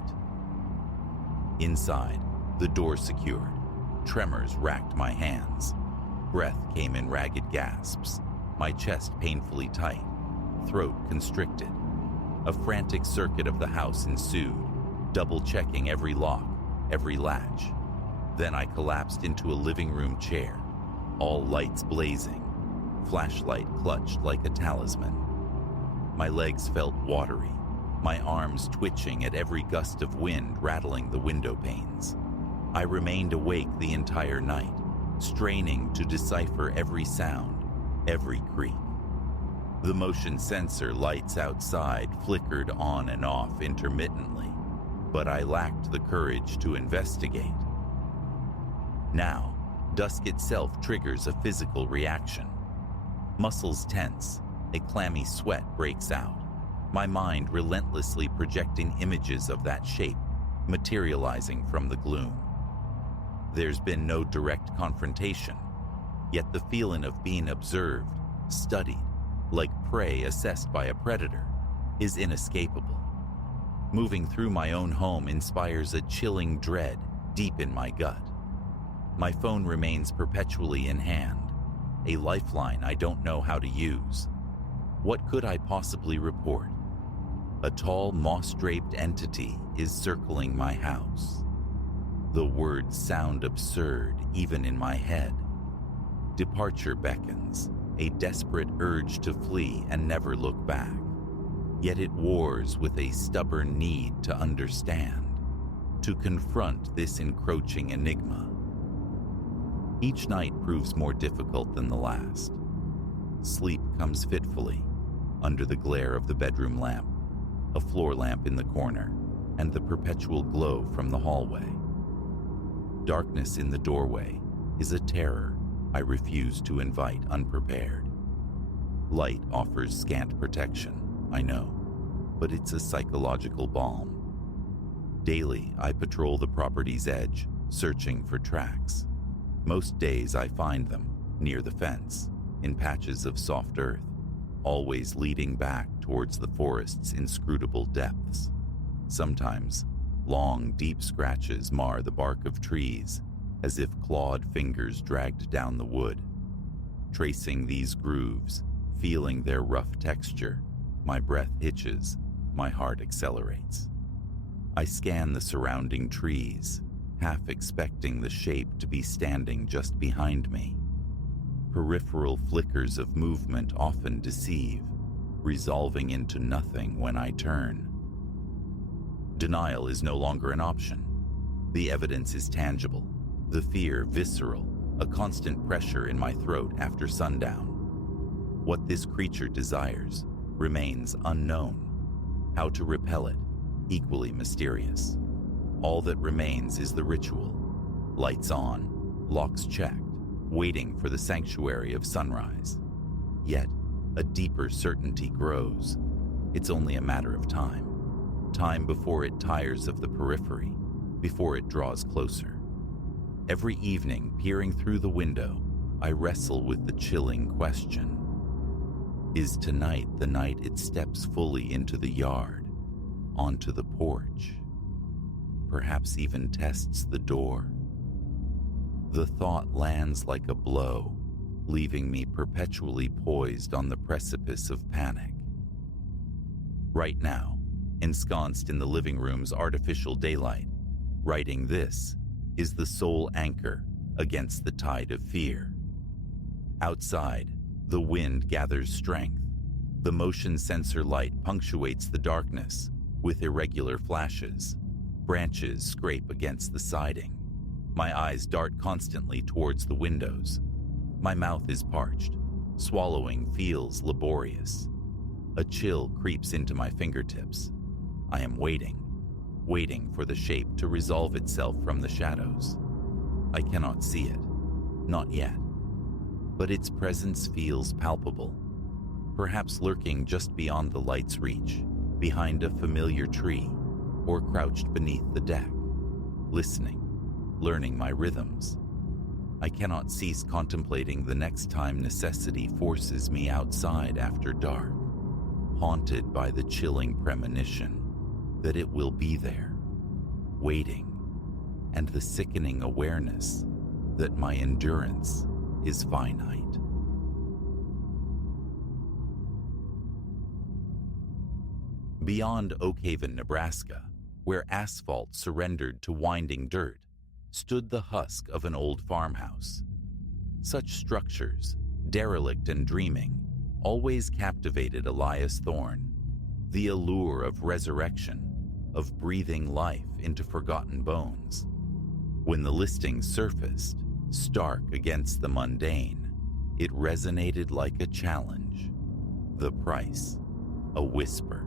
Inside, the door secured. Tremors racked my hands. Breath came in ragged gasps, my chest painfully tight. throat constricted. A frantic circuit of the house ensued, double-checking every lock, every latch. Then I collapsed into a living room chair, all lights blazing, flashlight clutched like a talisman. My legs felt watery, my arms twitching at every gust of wind rattling the window panes. I remained awake the entire night, straining to decipher every sound, every creak. The motion sensor lights outside flickered on and off intermittently, but I lacked the courage to investigate. Now, Dusk itself triggers a physical reaction. Muscles tense, a clammy sweat breaks out, my mind relentlessly projecting images of that shape materializing from the gloom. There's been no direct confrontation, yet the feeling of being observed, studied, like prey assessed by a predator, is inescapable. Moving through my own home inspires a chilling dread deep in my gut. My phone remains perpetually in hand, a lifeline I don't know how to use. What could I possibly report? A tall, moss-draped entity is circling my house. The words sound absurd even in my head. Departure beckons, a desperate urge to flee and never look back. Yet it wars with a stubborn need to understand, to confront this encroaching enigma. Each night proves more difficult than the last. Sleep comes fitfully, under the glare of the bedroom lamp, a floor lamp in the corner, and the perpetual glow from the hallway. Darkness in the doorway is a terror I refuse to invite unprepared. Light offers scant protection, I know, but it's a psychological balm. Daily, I patrol the property's edge, searching for tracks. Most days I find them near the fence, in patches of soft earth, always leading back towards the forest's inscrutable depths. Sometimes, long, deep scratches mar the bark of trees, as if clawed fingers dragged down the wood. Tracing these grooves, feeling their rough texture, my breath hitches, my heart accelerates. I scan the surrounding trees, half expecting the shape to be standing just behind me. Peripheral flickers of movement often deceive, resolving into nothing when I turn. Denial is no longer an option. The evidence is tangible, the fear visceral, a constant pressure in my throat after sundown. What this creature desires remains unknown. How to repel it, equally mysterious. All that remains is the ritual. Lights on, locks checked, waiting for the sanctuary of sunrise. Yet, a deeper certainty grows. It's only a matter of time. Time before it tires of the periphery, before it draws closer. Every evening, peering through the window, I wrestle with the chilling question. Is tonight the night it steps fully into the yard, onto the porch? Perhaps even tests the door? The thought lands like a blow, leaving me perpetually poised on the precipice of panic. Right now, ensconced in the living room's artificial daylight, writing this is the sole anchor against the tide of fear. Outside, the wind gathers strength. The motion sensor light punctuates the darkness with irregular flashes. Branches scrape against the siding. My eyes dart constantly towards the windows. My mouth is parched. Swallowing feels laborious. A chill creeps into my fingertips. I am waiting for the shape to resolve itself from the shadows. I cannot see it, not yet. But its presence feels palpable, perhaps lurking just beyond the light's reach, behind a familiar tree, or crouched beneath the deck, listening, learning my rhythms. I cannot cease contemplating the next time necessity forces me outside after dark, haunted by the chilling premonition that it will be there, waiting, and the sickening awareness that my endurance is finite. Beyond Oak Haven, Nebraska, where asphalt surrendered to winding dirt, stood the husk of an old farmhouse. Such structures, derelict and dreaming, always captivated Elias Thorne. The allure of resurrection, of breathing life into forgotten bones. When the listing surfaced, stark against the mundane, it resonated like a challenge. The price, a whisper.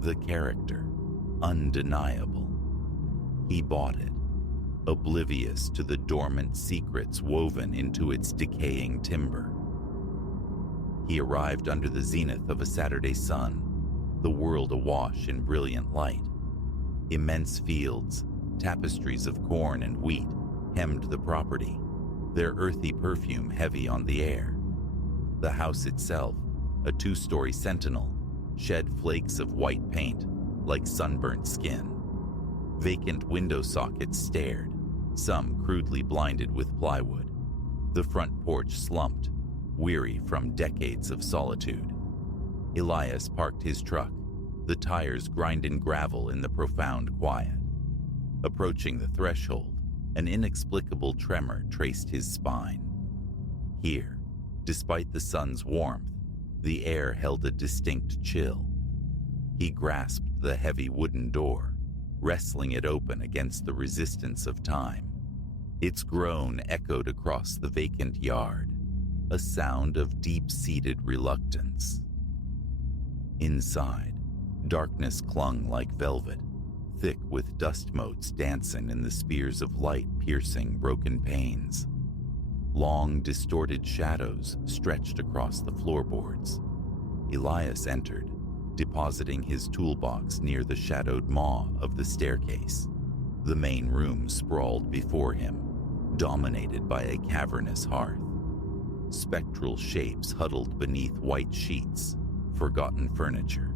The character, undeniable. He bought it, oblivious to the dormant secrets woven into its decaying timber. He arrived under the zenith of a Saturday sun, the world awash in brilliant light. Immense fields, tapestries of corn and wheat, hemmed the property, their earthy perfume heavy on the air. The house itself, a 2-story sentinel, shed flakes of white paint like sunburnt skin. Vacant window sockets stared, some crudely blinded with plywood. The front porch slumped, weary from decades of solitude. Elias parked his truck, the tires grinding gravel in the profound quiet. Approaching the threshold, an inexplicable tremor traced his spine. Here, despite the sun's warmth, the air held a distinct chill. He grasped the heavy wooden door, wrestling it open against the resistance of time. Its groan echoed across the vacant yard, a sound of deep-seated reluctance. Inside, darkness clung like velvet, thick with dust motes dancing in the spears of light piercing broken panes. Long, distorted shadows stretched across the floorboards. Elias entered, depositing his toolbox near the shadowed maw of the staircase. The main room sprawled before him, dominated by a cavernous hearth. Spectral shapes huddled beneath white sheets, forgotten furniture.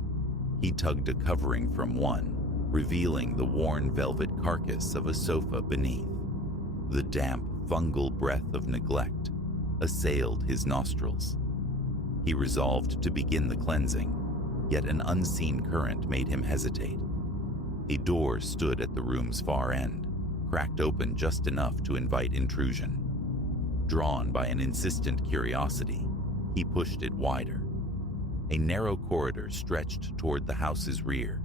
He tugged a covering from one, revealing the worn velvet carcass of a sofa beneath. The damp, fungal breath of neglect assailed his nostrils. He resolved to begin the cleansing, yet an unseen current made him hesitate. A door stood at the room's far end, cracked open just enough to invite intrusion. Drawn by an insistent curiosity, he pushed it wider. A narrow corridor stretched toward the house's rear,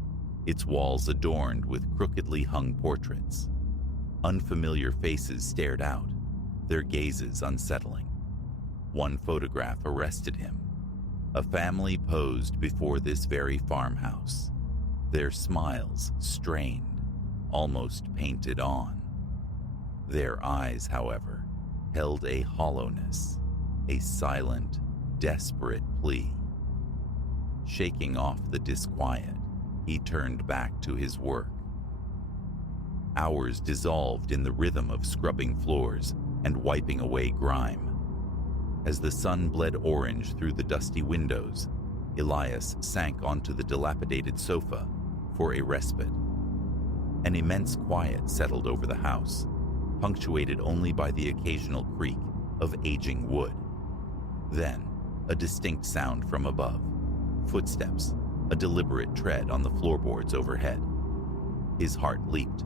its walls adorned with crookedly hung portraits. Unfamiliar faces stared out, their gazes unsettling. One photograph arrested him. A family posed before this very farmhouse, their smiles strained, almost painted on. Their eyes, however, held a hollowness, a silent, desperate plea. Shaking off the disquiet, he turned back to his work. Hours dissolved in the rhythm of scrubbing floors and wiping away grime. As the sun bled orange through the dusty windows, Elias sank onto the dilapidated sofa for a respite. An immense quiet settled over the house, punctuated only by the occasional creak of aging wood. Then, a distinct sound from above. Footsteps, a deliberate tread on the floorboards overhead. His heart leaped.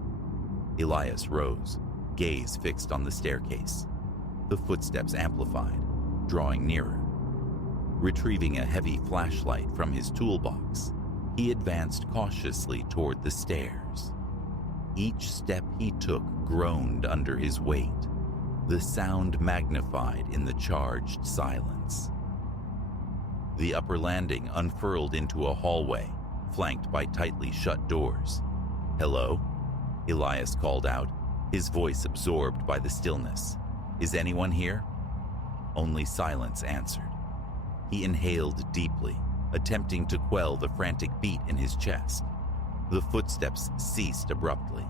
Elias rose, gaze fixed on the staircase. The footsteps amplified, drawing nearer. Retrieving a heavy flashlight from his toolbox, he advanced cautiously toward the stairs. Each step he took groaned under his weight, the sound magnified in the charged silence. The upper landing unfurled into a hallway, flanked by tightly shut doors. "Hello?" Elias called out, his voice absorbed by the stillness. "Is anyone here?" Only silence answered. He inhaled deeply, attempting to quell the frantic beat in his chest. The footsteps ceased abruptly.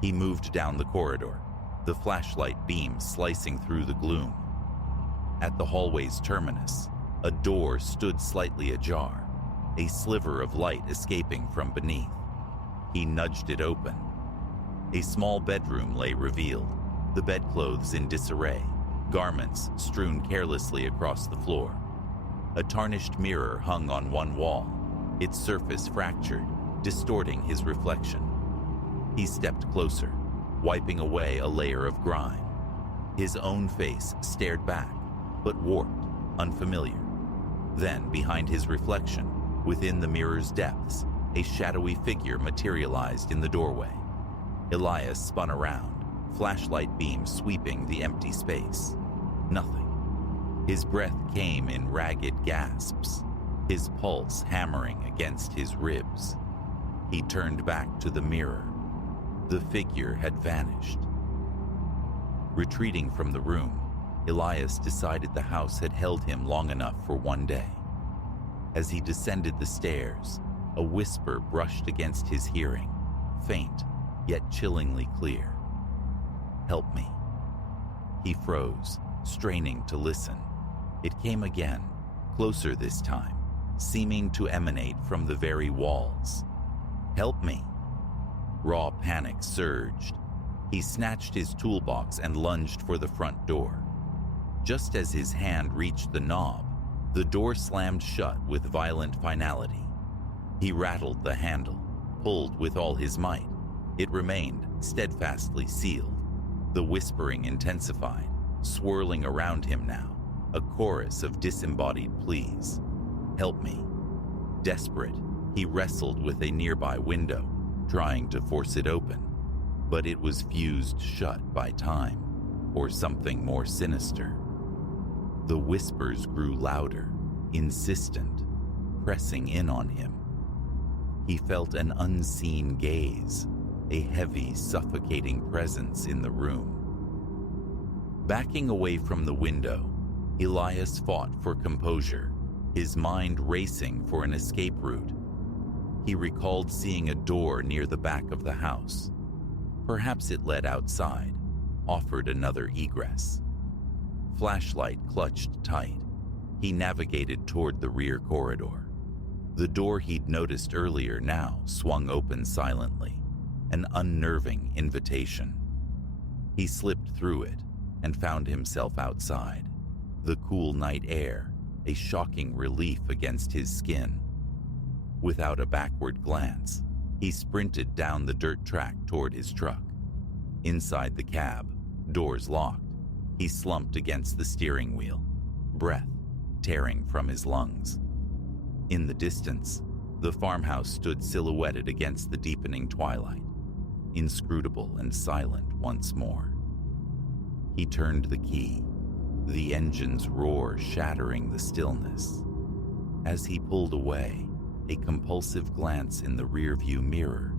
He moved down the corridor, the flashlight beam slicing through the gloom. At the hallway's terminus, a door stood slightly ajar, a sliver of light escaping from beneath. He nudged it open. A small bedroom lay revealed, the bedclothes in disarray, garments strewn carelessly across the floor. A tarnished mirror hung on one wall, its surface fractured, distorting his reflection. He stepped closer, wiping away a layer of grime. His own face stared back, but warped, unfamiliar. Then, behind his reflection, within the mirror's depths, a shadowy figure materialized in the doorway. Elias spun around, flashlight beam sweeping the empty space. Nothing. His breath came in ragged gasps, his pulse hammering against his ribs. He turned back to the mirror. The figure had vanished. Retreating from the room, Elias decided the house had held him long enough for one day. As he descended the stairs, a whisper brushed against his hearing, faint, yet chillingly clear. "Help me." He froze, straining to listen. It came again, closer this time, seeming to emanate from the very walls. "Help me." Raw panic surged. He snatched his toolbox and lunged for the front door. Just as his hand reached the knob, the door slammed shut with violent finality. He rattled the handle, pulled with all his might. It remained steadfastly sealed. The whispering intensified, swirling around him now, a chorus of disembodied pleas. "Help me." Desperate, he wrestled with a nearby window, trying to force it open, but it was fused shut by time, or something more sinister. The whispers grew louder, insistent, pressing in on him. He felt an unseen gaze, a heavy, suffocating presence in the room. Backing away from the window, Elias fought for composure, his mind racing for an escape route. He recalled seeing a door near the back of the house. Perhaps it led outside, offered another egress. Flashlight clutched tight. He navigated toward the rear corridor. The door he'd noticed earlier now swung open silently, an unnerving invitation. He slipped through it and found himself outside. The cool night air, a shocking relief against his skin. Without a backward glance, he sprinted down the dirt track toward his truck. Inside the cab, doors locked, he slumped against the steering wheel, breath tearing from his lungs. In the distance, the farmhouse stood silhouetted against the deepening twilight, inscrutable and silent once more. He turned the key, the engine's roar shattering the stillness. As he pulled away, a compulsive glance in the rearview mirror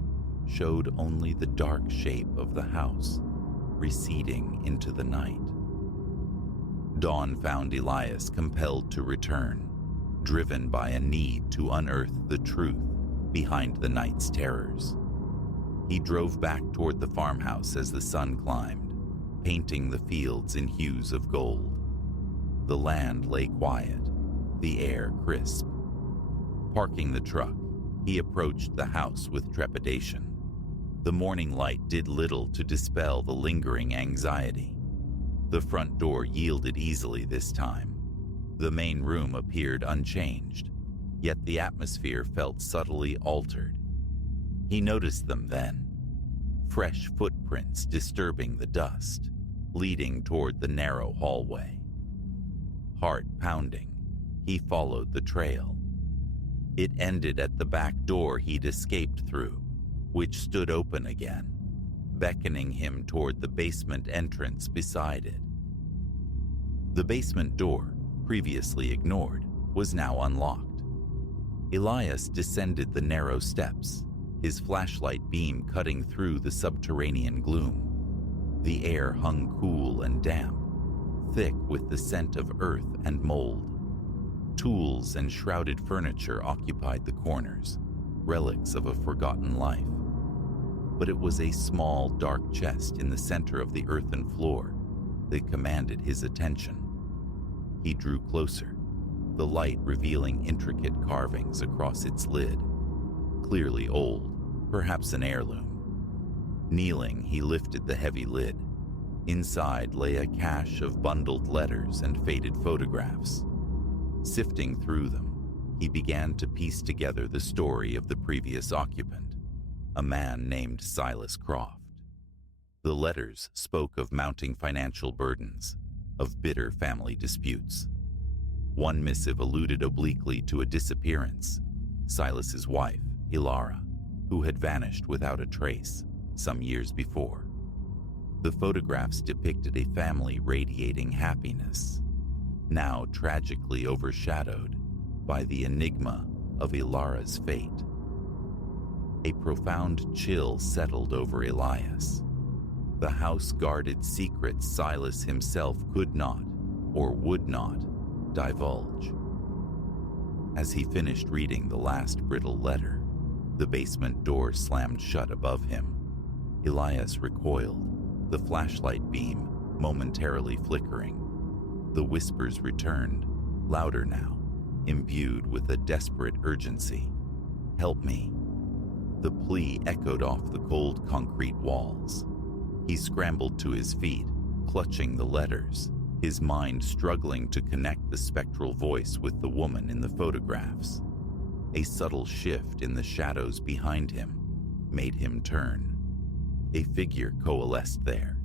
showed only the dark shape of the house, receding into the night. Dawn found Elias compelled to return, driven by a need to unearth the truth behind the night's terrors. He drove back toward the farmhouse as the sun climbed, painting the fields in hues of gold. The land lay quiet, the air crisp. Parking the truck, he approached the house with trepidation. The morning light did little to dispel the lingering anxiety. The front door yielded easily this time. The main room appeared unchanged, yet the atmosphere felt subtly altered. He noticed them then, fresh footprints disturbing the dust, leading toward the narrow hallway. Heart pounding, he followed the trail. It ended at the back door he'd escaped through, which stood open again, beckoning him toward the basement entrance beside it. The basement door, previously ignored, was now unlocked. Elias descended the narrow steps, his flashlight beam cutting through the subterranean gloom. The air hung cool and damp, thick with the scent of earth and mold. Tools and shrouded furniture occupied the corners, relics of a forgotten life. But it was a small, dark chest in the center of the earthen floor that commanded his attention. He drew closer, the light revealing intricate carvings across its lid, clearly old, perhaps an heirloom. Kneeling, he lifted the heavy lid. Inside lay a cache of bundled letters and faded photographs. Sifting through them, He began to piece together the story of the previous occupant, a man named Silas Croft. The letters spoke of mounting financial burdens, of bitter family disputes. One missive alluded obliquely to a disappearance, Silas's wife, Ilara, who had vanished without a trace some years before. The photographs depicted a family radiating happiness, now tragically overshadowed by the enigma of Ilara's fate. A profound chill settled over Elias. The house guarded secrets Silas himself could not, or would not, divulge. As he finished reading the last brittle letter, the basement door slammed shut above him. Elias recoiled, the flashlight beam momentarily flickering. The whispers returned, louder now, imbued with a desperate urgency. "Help me." The plea echoed off the cold concrete walls. He scrambled to his feet, clutching the letters, his mind struggling to connect the spectral voice with the woman in the photographs. A subtle shift in the shadows behind him made him turn. A figure coalesced there,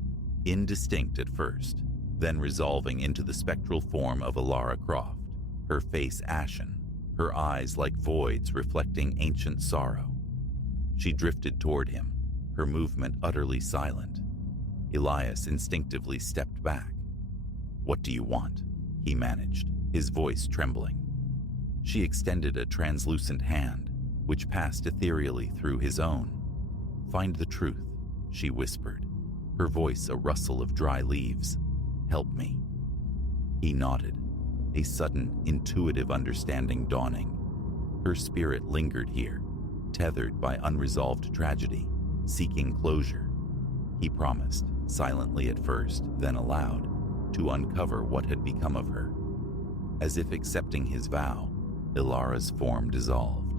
indistinct at first, then resolving into the spectral form of Ilara Croft, her face ashen, her eyes like voids reflecting ancient sorrow. She drifted toward him, her movement utterly silent. Elias instinctively stepped back. "What do you want?" he managed, his voice trembling. She extended a translucent hand, which passed ethereally through his own. "Find the truth," she whispered, her voice a rustle of dry leaves. "Help me." He nodded, a sudden, intuitive understanding dawning. Her spirit lingered here, tethered by unresolved tragedy, seeking closure. He promised, silently at first, then aloud, to uncover what had become of her. As if accepting his vow, Ilara's form dissolved,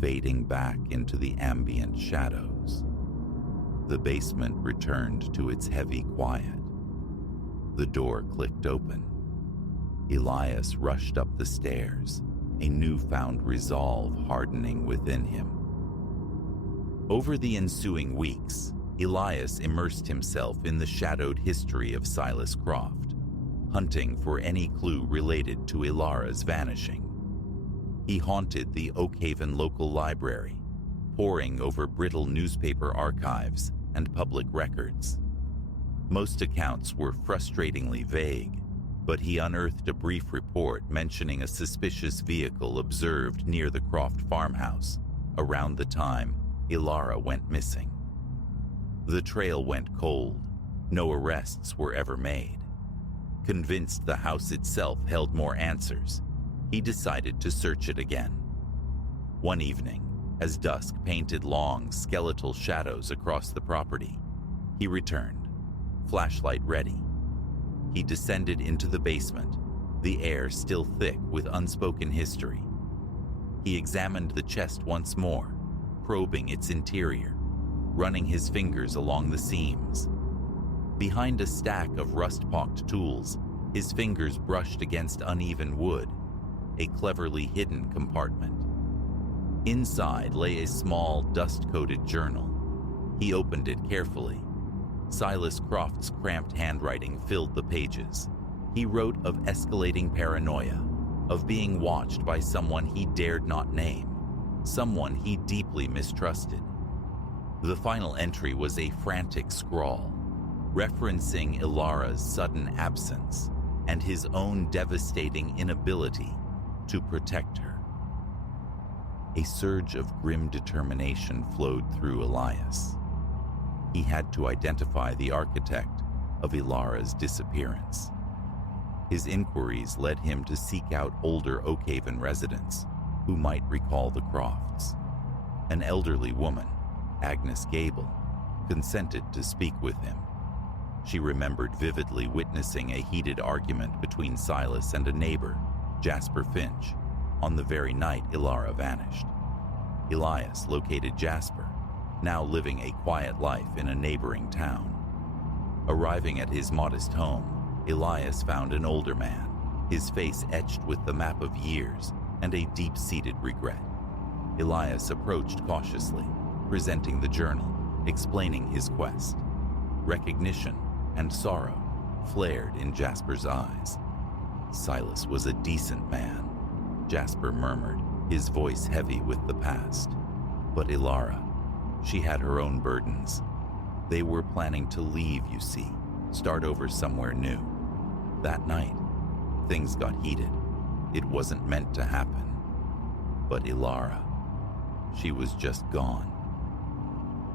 fading back into the ambient shadows. The basement returned to its heavy quiet. The door clicked open. Elias rushed up the stairs, a newfound resolve hardening within him. Over the ensuing weeks, Elias immersed himself in the shadowed history of Silas Croft, hunting for any clue related to Ilara's vanishing. He haunted the Oakhaven local library, poring over brittle newspaper archives and public records. Most accounts were frustratingly vague, but he unearthed a brief report mentioning a suspicious vehicle observed near the Croft farmhouse around the time Ilara went missing. The trail went cold. No arrests were ever made. Convinced the house itself held more answers, he decided to search it again. One evening, as dusk painted long, skeletal shadows across the property, he returned, flashlight ready. He descended into the basement, the air still thick with unspoken history. He examined the chest once more, probing its interior, running his fingers along the seams. Behind a stack of rust-pocked tools, his fingers brushed against uneven wood, a cleverly hidden compartment. Inside lay a small, dust-coated journal. He opened it carefully. Silas Croft's cramped handwriting filled the pages. He wrote of escalating paranoia, of being watched by someone he dared not name, someone he deeply mistrusted. The final entry was a frantic scrawl, referencing Ilara's sudden absence and his own devastating inability to protect her. A surge of grim determination flowed through Elias. He had to identify the architect of Ilara's disappearance. His inquiries led him to seek out older Oakhaven residents who might recall the Crofts. An elderly woman, Agnes Gable, consented to speak with him. She remembered vividly witnessing a heated argument between Silas and a neighbor, Jasper Finch, on the very night Ilara vanished. Elias located Jasper, now living a quiet life in a neighboring town. Arriving at his modest home, Elias found an older man, his face etched with the map of years, and a deep-seated regret. Elias approached cautiously, presenting the journal, explaining his quest. Recognition and sorrow flared in Jasper's eyes. Silas was a decent man, Jasper murmured, his voice heavy with the past. But Ilara, she had her own burdens. They were planning to leave, you see, start over somewhere new. That night, things got heated. It wasn't meant to happen. But Ilara, she was just gone.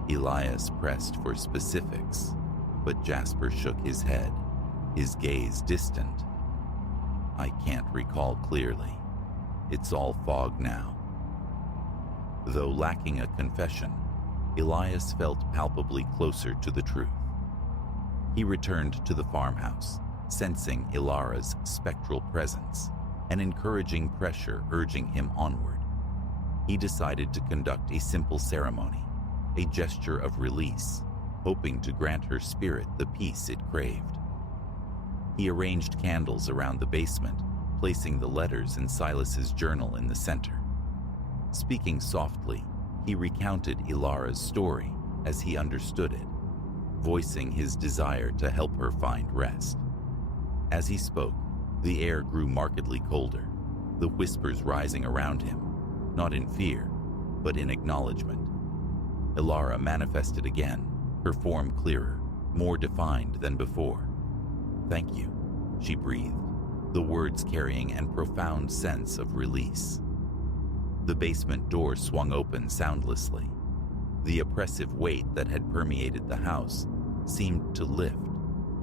Elias pressed for specifics, but Jasper shook his head, his gaze distant. I can't recall clearly. It's all fog now. Though lacking a confession, Elias felt palpably closer to the truth. He returned to the farmhouse, sensing Ilara's spectral presence, an encouraging pressure urging him onward. He decided to conduct a simple ceremony, a gesture of release, hoping to grant her spirit the peace it craved. He arranged candles around the basement, placing the letters in Silas's journal in the center. Speaking softly, he recounted Ilara's story as he understood it, voicing his desire to help her find rest. As he spoke, the air grew markedly colder, the whispers rising around him, not in fear, but in acknowledgement. Ilara manifested again, her form clearer, more defined than before. "Thank you," she breathed, the words carrying a profound sense of release. The basement door swung open soundlessly. The oppressive weight that had permeated the house seemed to lift,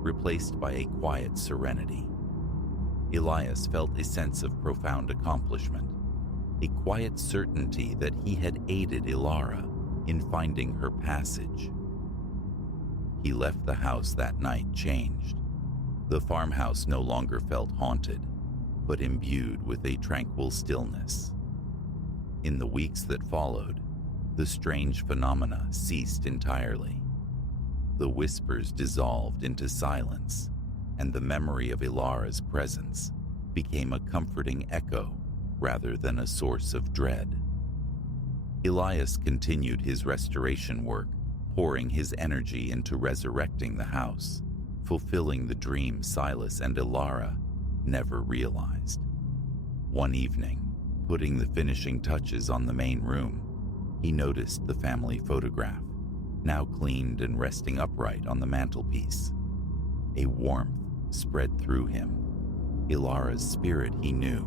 replaced by a quiet serenity. Elias felt a sense of profound accomplishment, a quiet certainty that he had aided Ilara in finding her passage. He left the house that night changed. The farmhouse no longer felt haunted, but imbued with a tranquil stillness. In the weeks that followed, the strange phenomena ceased entirely. The whispers dissolved into silence, and the memory of Ilara's presence became a comforting echo rather than a source of dread. Elias continued his restoration work, pouring his energy into resurrecting the house, fulfilling the dream Silas and Ilara never realized. One evening, putting the finishing touches on the main room, he noticed the family photograph, now cleaned and resting upright on the mantelpiece. A warmth spread through him. Ilara's spirit, he knew,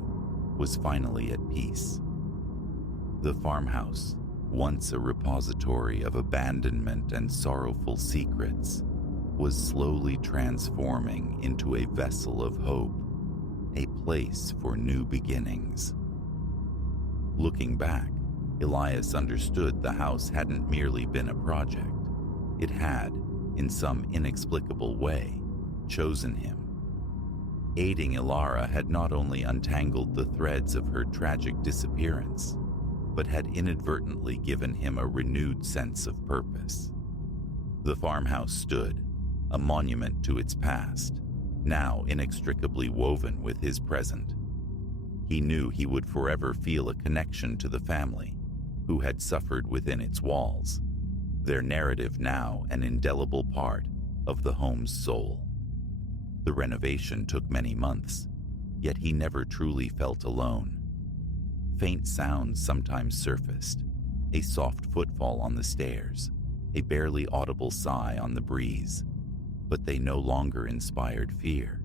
was finally at peace. The farmhouse, once a repository of abandonment and sorrowful secrets, was slowly transforming into a vessel of hope, a place for new beginnings. Looking back, Elias understood the house hadn't merely been a project. It had, in some inexplicable way, chosen him. Aiding Ilara had not only untangled the threads of her tragic disappearance, but had inadvertently given him a renewed sense of purpose. The farmhouse stood, a monument to its past, now inextricably woven with his present. He knew he would forever feel a connection to the family, who had suffered within its walls, their narrative now an indelible part of the home's soul. The renovation took many months, yet he never truly felt alone. Faint sounds sometimes surfaced, a soft footfall on the stairs, a barely audible sigh on the breeze, but they no longer inspired fear.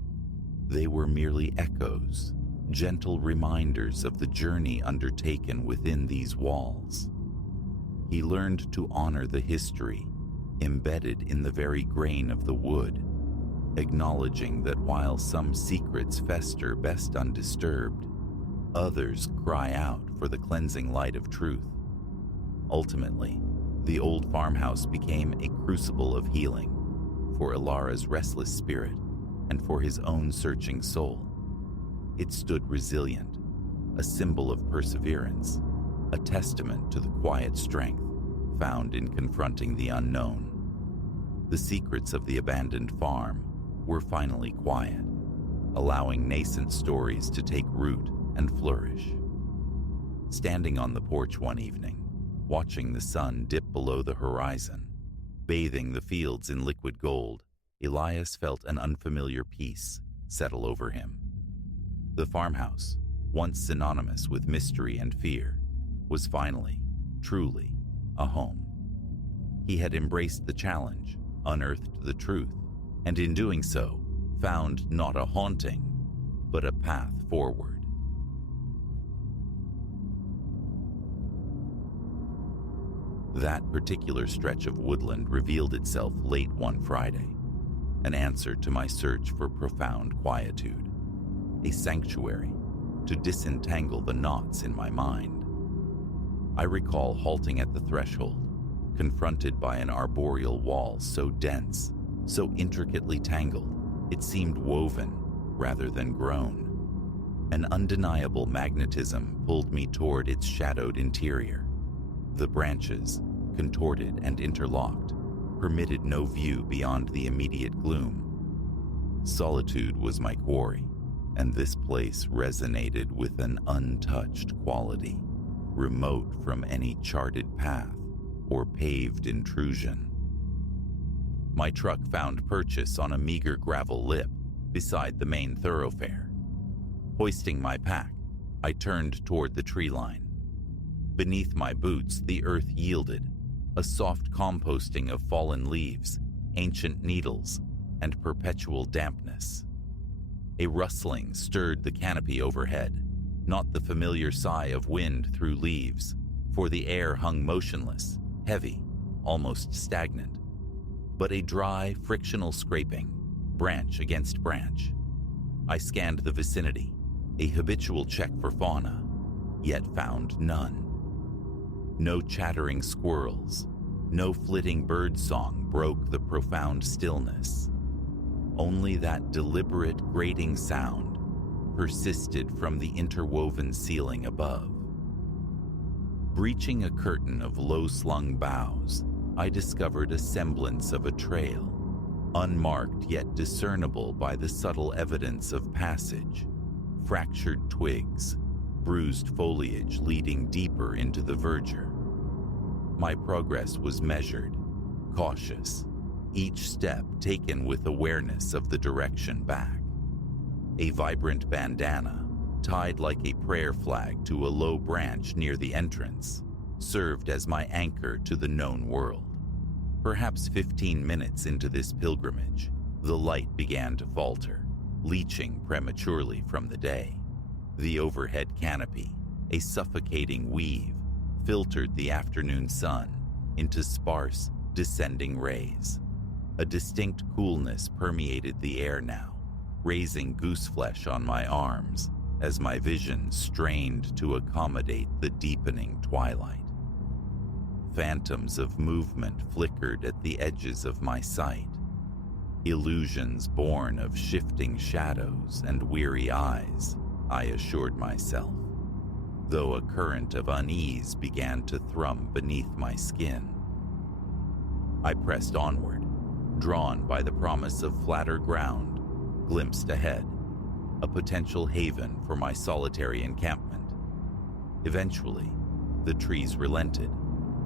They were merely echoes, gentle reminders of the journey undertaken within these walls. He learned to honor the history embedded in the very grain of the wood, acknowledging that while some secrets fester best undisturbed, others cry out for the cleansing light of truth. Ultimately, the old farmhouse became a crucible of healing for Ilara's restless spirit and for his own searching soul. It stood resilient, a symbol of perseverance, a testament to the quiet strength found in confronting the unknown. The secrets of the abandoned farm were finally quiet, allowing nascent stories to take root and flourish. Standing on the porch one evening, watching the sun dip below the horizon, bathing the fields in liquid gold, Elias felt an unfamiliar peace settle over him. The farmhouse, once synonymous with mystery and fear, was finally, truly, a home. He had embraced the challenge, unearthed the truth, and in doing so, found not a haunting, but a path forward. That particular stretch of woodland revealed itself late one Friday, an answer to my search for profound quietude, a sanctuary to disentangle the knots in my mind. I recall halting at the threshold, confronted by an arboreal wall so dense, so intricately tangled, it seemed woven rather than grown. An undeniable magnetism pulled me toward its shadowed interior. The branches, contorted and interlocked, permitted no view beyond the immediate gloom. Solitude was my quarry, and this place resonated with an untouched quality, remote from any charted path or paved intrusion. My truck found purchase on a meager gravel lip beside the main thoroughfare. Hoisting my pack, I turned toward the tree line. Beneath my boots, the earth yielded, a soft composting of fallen leaves, ancient needles, and perpetual dampness. A rustling stirred the canopy overhead, not the familiar sigh of wind through leaves, for the air hung motionless, heavy, almost stagnant, but a dry, frictional scraping, branch against branch. I scanned the vicinity, a habitual check for fauna, yet found none. No chattering squirrels, no flitting bird song broke the profound stillness. Only that deliberate grating sound persisted from the interwoven ceiling above. Breaching a curtain of low-slung boughs, I discovered a semblance of a trail, unmarked yet discernible by the subtle evidence of passage, fractured twigs, bruised foliage leading deeper into the verdure. My progress was measured, cautious, each step taken with awareness of the direction back. A vibrant bandana, tied like a prayer flag to a low branch near the entrance, served as my anchor to the known world. Perhaps 15 minutes into this pilgrimage, the light began to falter, leaching prematurely from the day. The overhead canopy, a suffocating weave, filtered the afternoon sun into sparse, descending rays. A distinct coolness permeated the air now, raising gooseflesh on my arms as my vision strained to accommodate the deepening twilight. Phantoms of movement flickered at the edges of my sight, illusions born of shifting shadows and weary eyes, I assured myself, though a current of unease began to thrum beneath my skin. I pressed onward, drawn by the promise of flatter ground, glimpsed ahead, a potential haven for my solitary encampment. Eventually, the trees relented,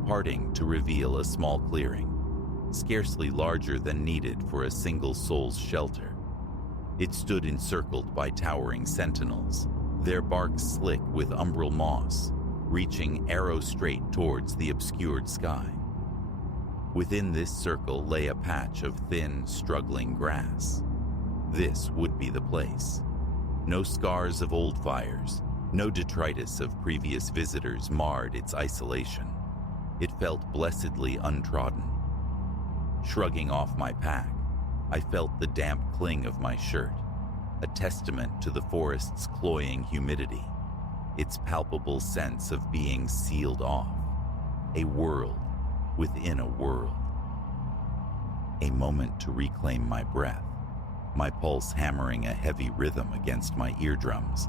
parting to reveal a small clearing, scarcely larger than needed for a single soul's shelter. It stood encircled by towering sentinels, their bark slick with umbral moss, reaching arrow-straight towards the obscured sky. Within this circle lay a patch of thin, struggling grass. This would be the place. No scars of old fires, no detritus of previous visitors marred its isolation. It felt blessedly untrodden. Shrugging off my pack, I felt the damp cling of my shirt, a testament to the forest's cloying humidity, its palpable sense of being sealed off, a world within a world. A moment to reclaim my breath, my pulse hammering a heavy rhythm against my eardrums,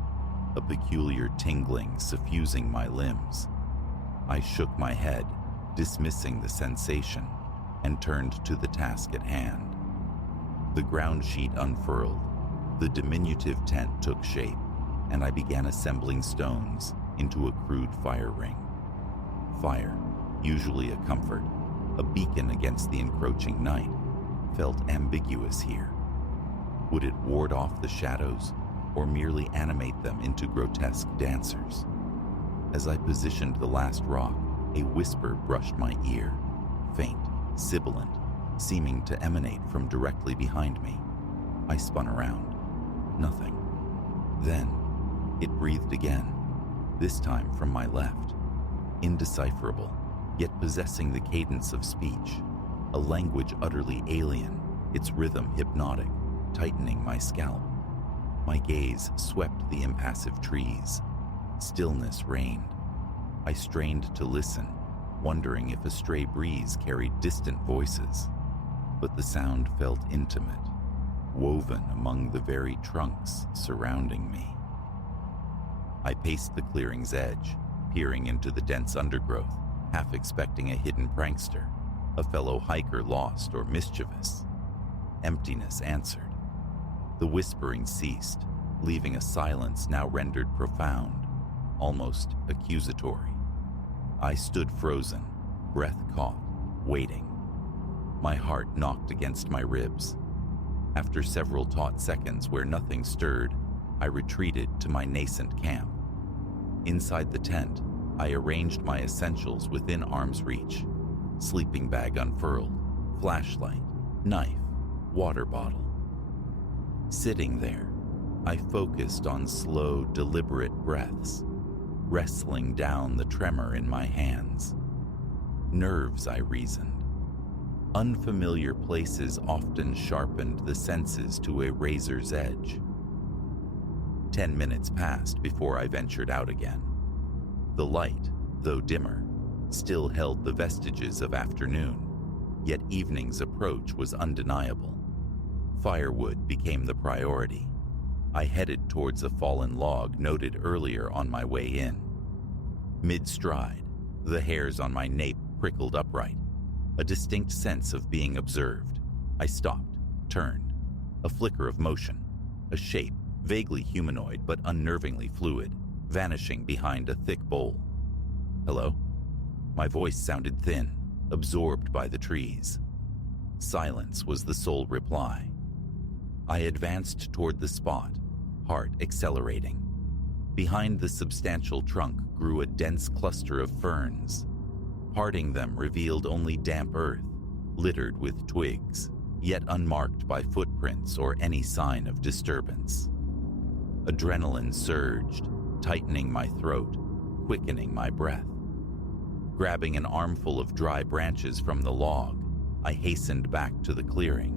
a peculiar tingling suffusing my limbs. I shook my head, dismissing the sensation, and turned to the task at hand. The ground sheet unfurled, the diminutive tent took shape, and I began assembling stones, into a crude fire ring. Fire, usually a comfort, a beacon against the encroaching night, felt ambiguous here. Would it ward off the shadows or merely animate them into grotesque dancers? As I positioned the last rock, a whisper brushed my ear, faint, sibilant, seeming to emanate from directly behind me. I spun around. Nothing. Then, it breathed again, this time from my left. Indecipherable, yet possessing the cadence of speech, a language utterly alien, its rhythm hypnotic, tightening my scalp. My gaze swept the impassive trees. Stillness reigned. I strained to listen, wondering if a stray breeze carried distant voices. But the sound felt intimate, woven among the very trunks surrounding me. I paced the clearing's edge, peering into the dense undergrowth, half expecting a hidden prankster, a fellow hiker lost or mischievous. Emptiness answered. The whispering ceased, leaving a silence now rendered profound, almost accusatory. I stood frozen, breath caught, waiting. My heart knocked against my ribs. After several taut seconds where nothing stirred, I retreated to my nascent camp. Inside the tent, I arranged my essentials within arm's reach. Sleeping bag unfurled, flashlight, knife, water bottle. Sitting there, I focused on slow, deliberate breaths, wrestling down the tremor in my hands. Nerves, I reasoned. Unfamiliar places often sharpened the senses to a razor's edge. 10 minutes passed before I ventured out again. The light, though dimmer, still held the vestiges of afternoon, yet evening's approach was undeniable. Firewood became the priority. I headed towards a fallen log noted earlier on my way in. Mid-stride, the hairs on my nape prickled upright, a distinct sense of being observed. I stopped, turned, a flicker of motion, a shape vaguely humanoid but unnervingly fluid, vanishing behind a thick bole. Hello? My voice sounded thin, absorbed by the trees. Silence was the sole reply. I advanced toward the spot, heart accelerating. Behind the substantial trunk grew a dense cluster of ferns. Parting them revealed only damp earth, littered with twigs, yet unmarked by footprints or any sign of disturbance. Adrenaline surged, tightening my throat, quickening my breath. Grabbing an armful of dry branches from the log, I hastened back to the clearing,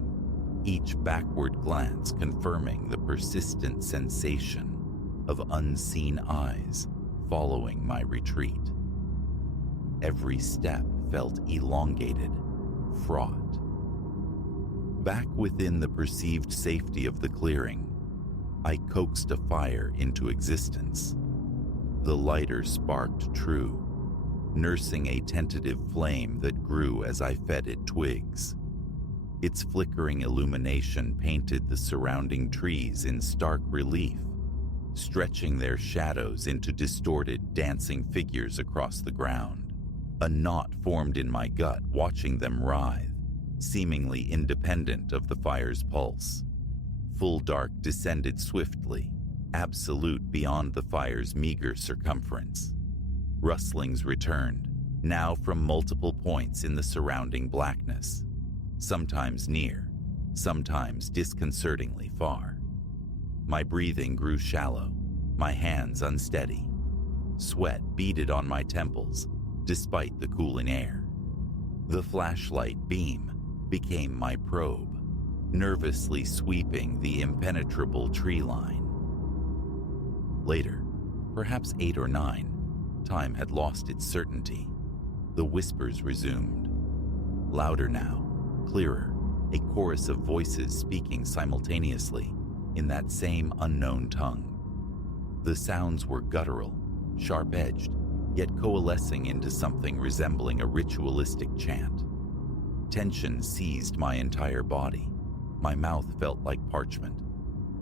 each backward glance confirming the persistent sensation of unseen eyes following my retreat. Every step felt elongated, fraught. Back within the perceived safety of the clearing, I coaxed a fire into existence. The lighter sparked true, nursing a tentative flame that grew as I fed it twigs. Its flickering illumination painted the surrounding trees in stark relief, stretching their shadows into distorted, dancing figures across the ground. A knot formed in my gut watching them writhe, seemingly independent of the fire's pulse. Full dark descended swiftly, absolute beyond the fire's meager circumference. Rustlings returned, now from multiple points in the surrounding blackness, sometimes near, sometimes disconcertingly far. My breathing grew shallow, my hands unsteady. Sweat beaded on my temples, despite the cooling air. The flashlight beam became my probe, nervously sweeping the impenetrable tree line. Later, perhaps 8 or 9, time had lost its certainty. The whispers resumed. Louder now, clearer, a chorus of voices speaking simultaneously in that same unknown tongue. The sounds were guttural, sharp-edged, yet coalescing into something resembling a ritualistic chant. Tension seized my entire body. My mouth felt like parchment.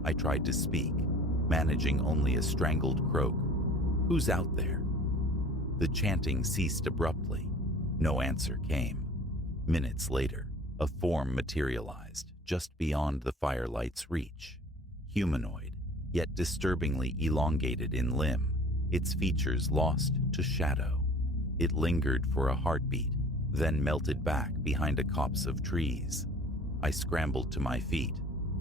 I tried to speak, managing only a strangled croak. Who's out there? The chanting ceased abruptly. No answer came. Minutes later, a form materialized just beyond the firelight's reach. Humanoid, yet disturbingly elongated in limb, its features lost to shadow. It lingered for a heartbeat, then melted back behind a copse of trees. I scrambled to my feet,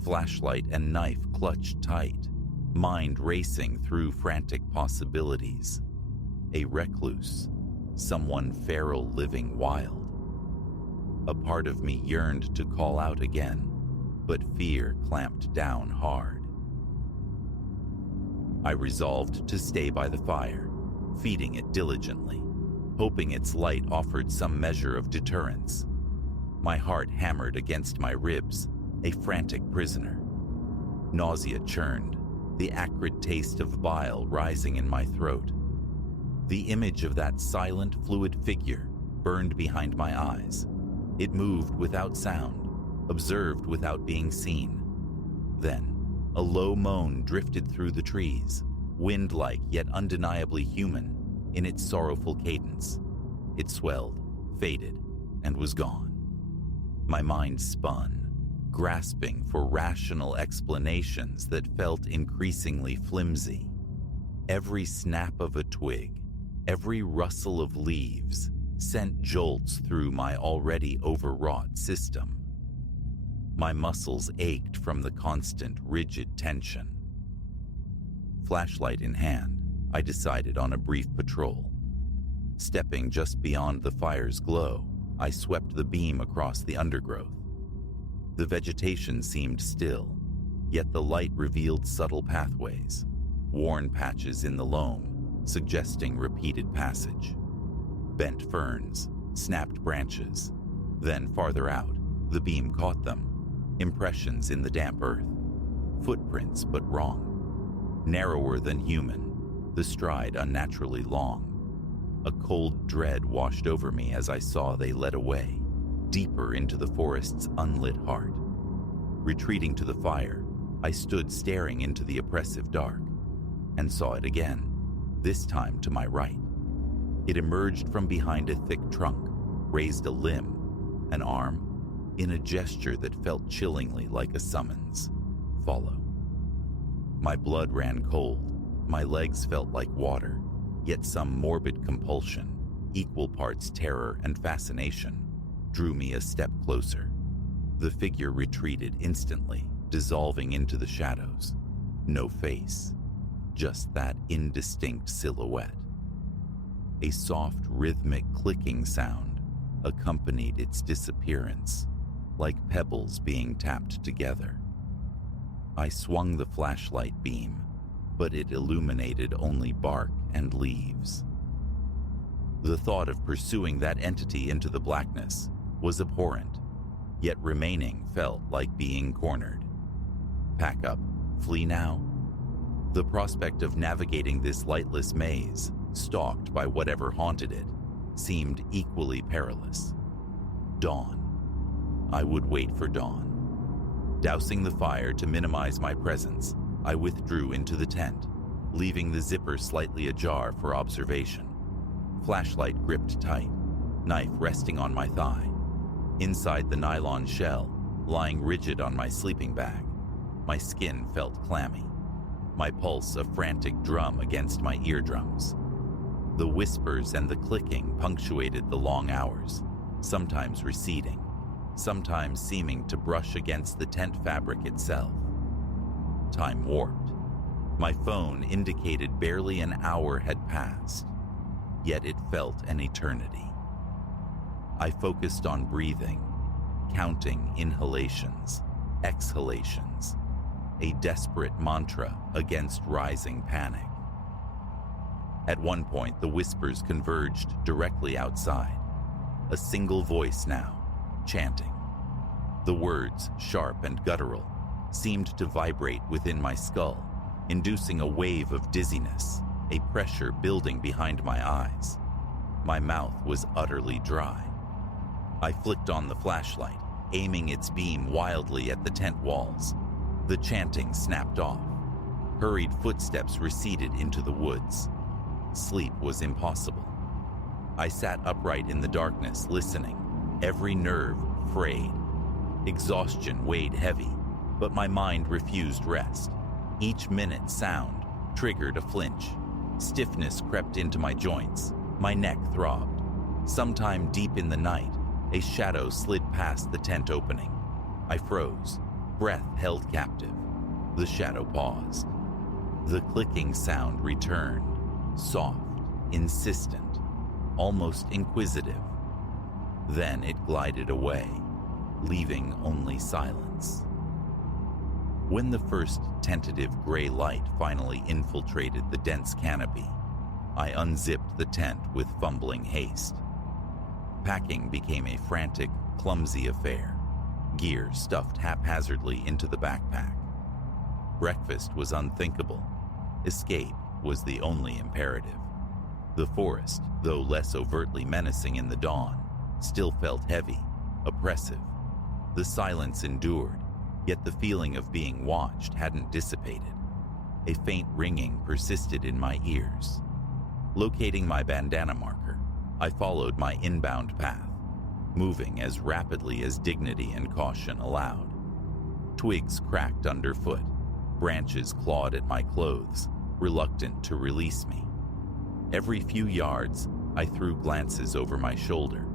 flashlight and knife clutched tight, mind racing through frantic possibilities. A recluse, someone feral living wild. A part of me yearned to call out again, but fear clamped down hard. I resolved to stay by the fire, feeding it diligently, hoping its light offered some measure of deterrence. My heart hammered against my ribs, a frantic prisoner. Nausea churned, the acrid taste of bile rising in my throat. The image of that silent, fluid figure burned behind my eyes. It moved without sound, observed without being seen. Then, a low moan drifted through the trees, wind-like yet undeniably human in its sorrowful cadence. It swelled, faded, and was gone. My mind spun, grasping for rational explanations that felt increasingly flimsy. Every snap of a twig, every rustle of leaves sent jolts through my already overwrought system. My muscles ached from the constant, rigid tension. Flashlight in hand, I decided on a brief patrol. Stepping just beyond the fire's glow, I swept the beam across the undergrowth. The vegetation seemed still, yet the light revealed subtle pathways, worn patches in the loam, suggesting repeated passage. Bent ferns, snapped branches. Then farther out, the beam caught them. Impressions in the damp earth. Footprints, but wrong. Narrower than human, the stride unnaturally long. A cold dread washed over me as I saw they led away, deeper into the forest's unlit heart. Retreating to the fire, I stood staring into the oppressive dark, and saw it again, this time to my right. It emerged from behind a thick trunk, raised a limb, an arm, in a gesture that felt chillingly like a summons. Follow. My blood ran cold, my legs felt like water, yet some morbid compulsion, equal parts terror and fascination, drew me a step closer. The figure retreated instantly, dissolving into the shadows. No face, just that indistinct silhouette. A soft, rhythmic clicking sound accompanied its disappearance, like pebbles being tapped together. I swung the flashlight beam, but it illuminated only bark and leaves. The thought of pursuing that entity into the blackness was abhorrent, yet remaining felt like being cornered. Pack up, flee now? The prospect of navigating this lightless maze, stalked by whatever haunted it, seemed equally perilous. Dawn. I would wait for dawn. Dousing the fire to minimize my presence, I withdrew into the tent, leaving the zipper slightly ajar for observation. Flashlight gripped tight, knife resting on my thigh. Inside the nylon shell, lying rigid on my sleeping bag, my skin felt clammy, my pulse a frantic drum against my eardrums. The whispers and the clicking punctuated the long hours, sometimes receding, sometimes seeming to brush against the tent fabric itself. Time warped. My phone indicated barely an hour had passed, yet it felt an eternity. I focused on breathing, counting inhalations, exhalations, a desperate mantra against rising panic. At one point, the whispers converged directly outside. A single voice now, chanting. The words, sharp and guttural, seemed to vibrate within my skull, inducing a wave of dizziness, a pressure building behind my eyes. My mouth was utterly dry. I flicked on the flashlight, aiming its beam wildly at the tent walls. The chanting snapped off. Hurried footsteps receded into the woods. Sleep was impossible. I sat upright in the darkness, listening, every nerve frayed. Exhaustion weighed heavy, but my mind refused rest. Each minute sound triggered a flinch. Stiffness crept into my joints. My neck throbbed. Sometime deep in the night, a shadow slid past the tent opening. I froze, breath held captive. The shadow paused. The clicking sound returned, soft, insistent, almost inquisitive. Then it glided away, leaving only silence. When the first tentative gray light finally infiltrated the dense canopy, I unzipped the tent with fumbling haste. Packing became a frantic, clumsy affair, gear stuffed haphazardly into the backpack. Breakfast was unthinkable. Escape was the only imperative. The forest, though less overtly menacing in the dawn, still felt heavy, oppressive. The silence endured, yet the feeling of being watched hadn't dissipated. A faint ringing persisted in my ears. Locating my bandana marker, I followed my inbound path, moving as rapidly as dignity and caution allowed. Twigs cracked underfoot, branches clawed at my clothes, reluctant to release me. Every few yards, I threw glances over my shoulder,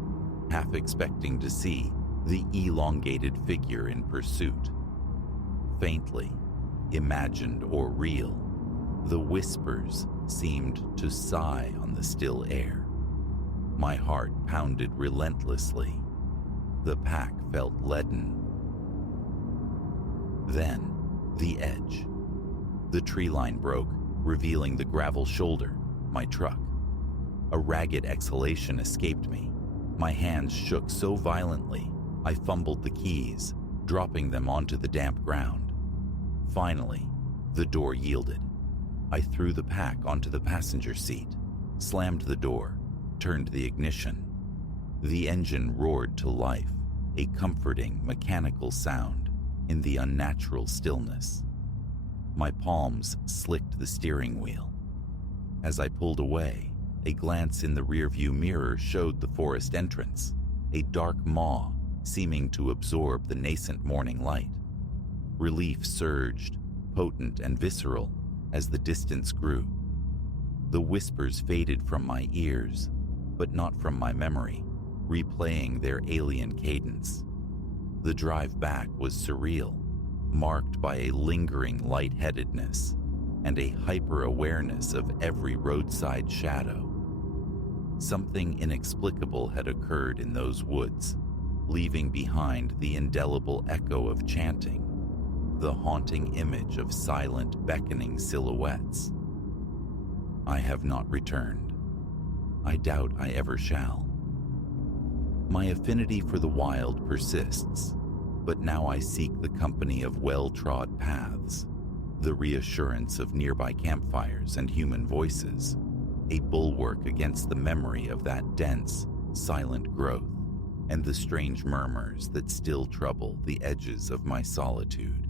half expecting to see the elongated figure in pursuit. Faintly, imagined or real, the whispers seemed to sigh on the still air. My heart pounded relentlessly. The pack felt leaden. Then, the edge. The tree line broke, revealing the gravel shoulder, my truck. A ragged exhalation escaped me. My hands shook so violently, I fumbled the keys, dropping them onto the damp ground. Finally, the door yielded. I threw the pack onto the passenger seat, slammed the door, turned the ignition. The engine roared to life, a comforting, mechanical sound in the unnatural stillness. My palms slicked the steering wheel. As I pulled away, a glance in the rearview mirror showed the forest entrance, a dark maw seeming to absorb the nascent morning light. Relief surged, potent and visceral, as the distance grew. The whispers faded from my ears, but not from my memory, replaying their alien cadence. The drive back was surreal, marked by a lingering lightheadedness and a hyper-awareness of every roadside shadow. Something inexplicable had occurred in those woods, leaving behind the indelible echo of chanting, the haunting image of silent, beckoning silhouettes. I have not returned. I doubt I ever shall. My affinity for the wild persists, but now I seek the company of well-trod paths, the reassurance of nearby campfires and human voices, a bulwark against the memory of that dense, silent growth and the strange murmurs that still trouble the edges of my solitude.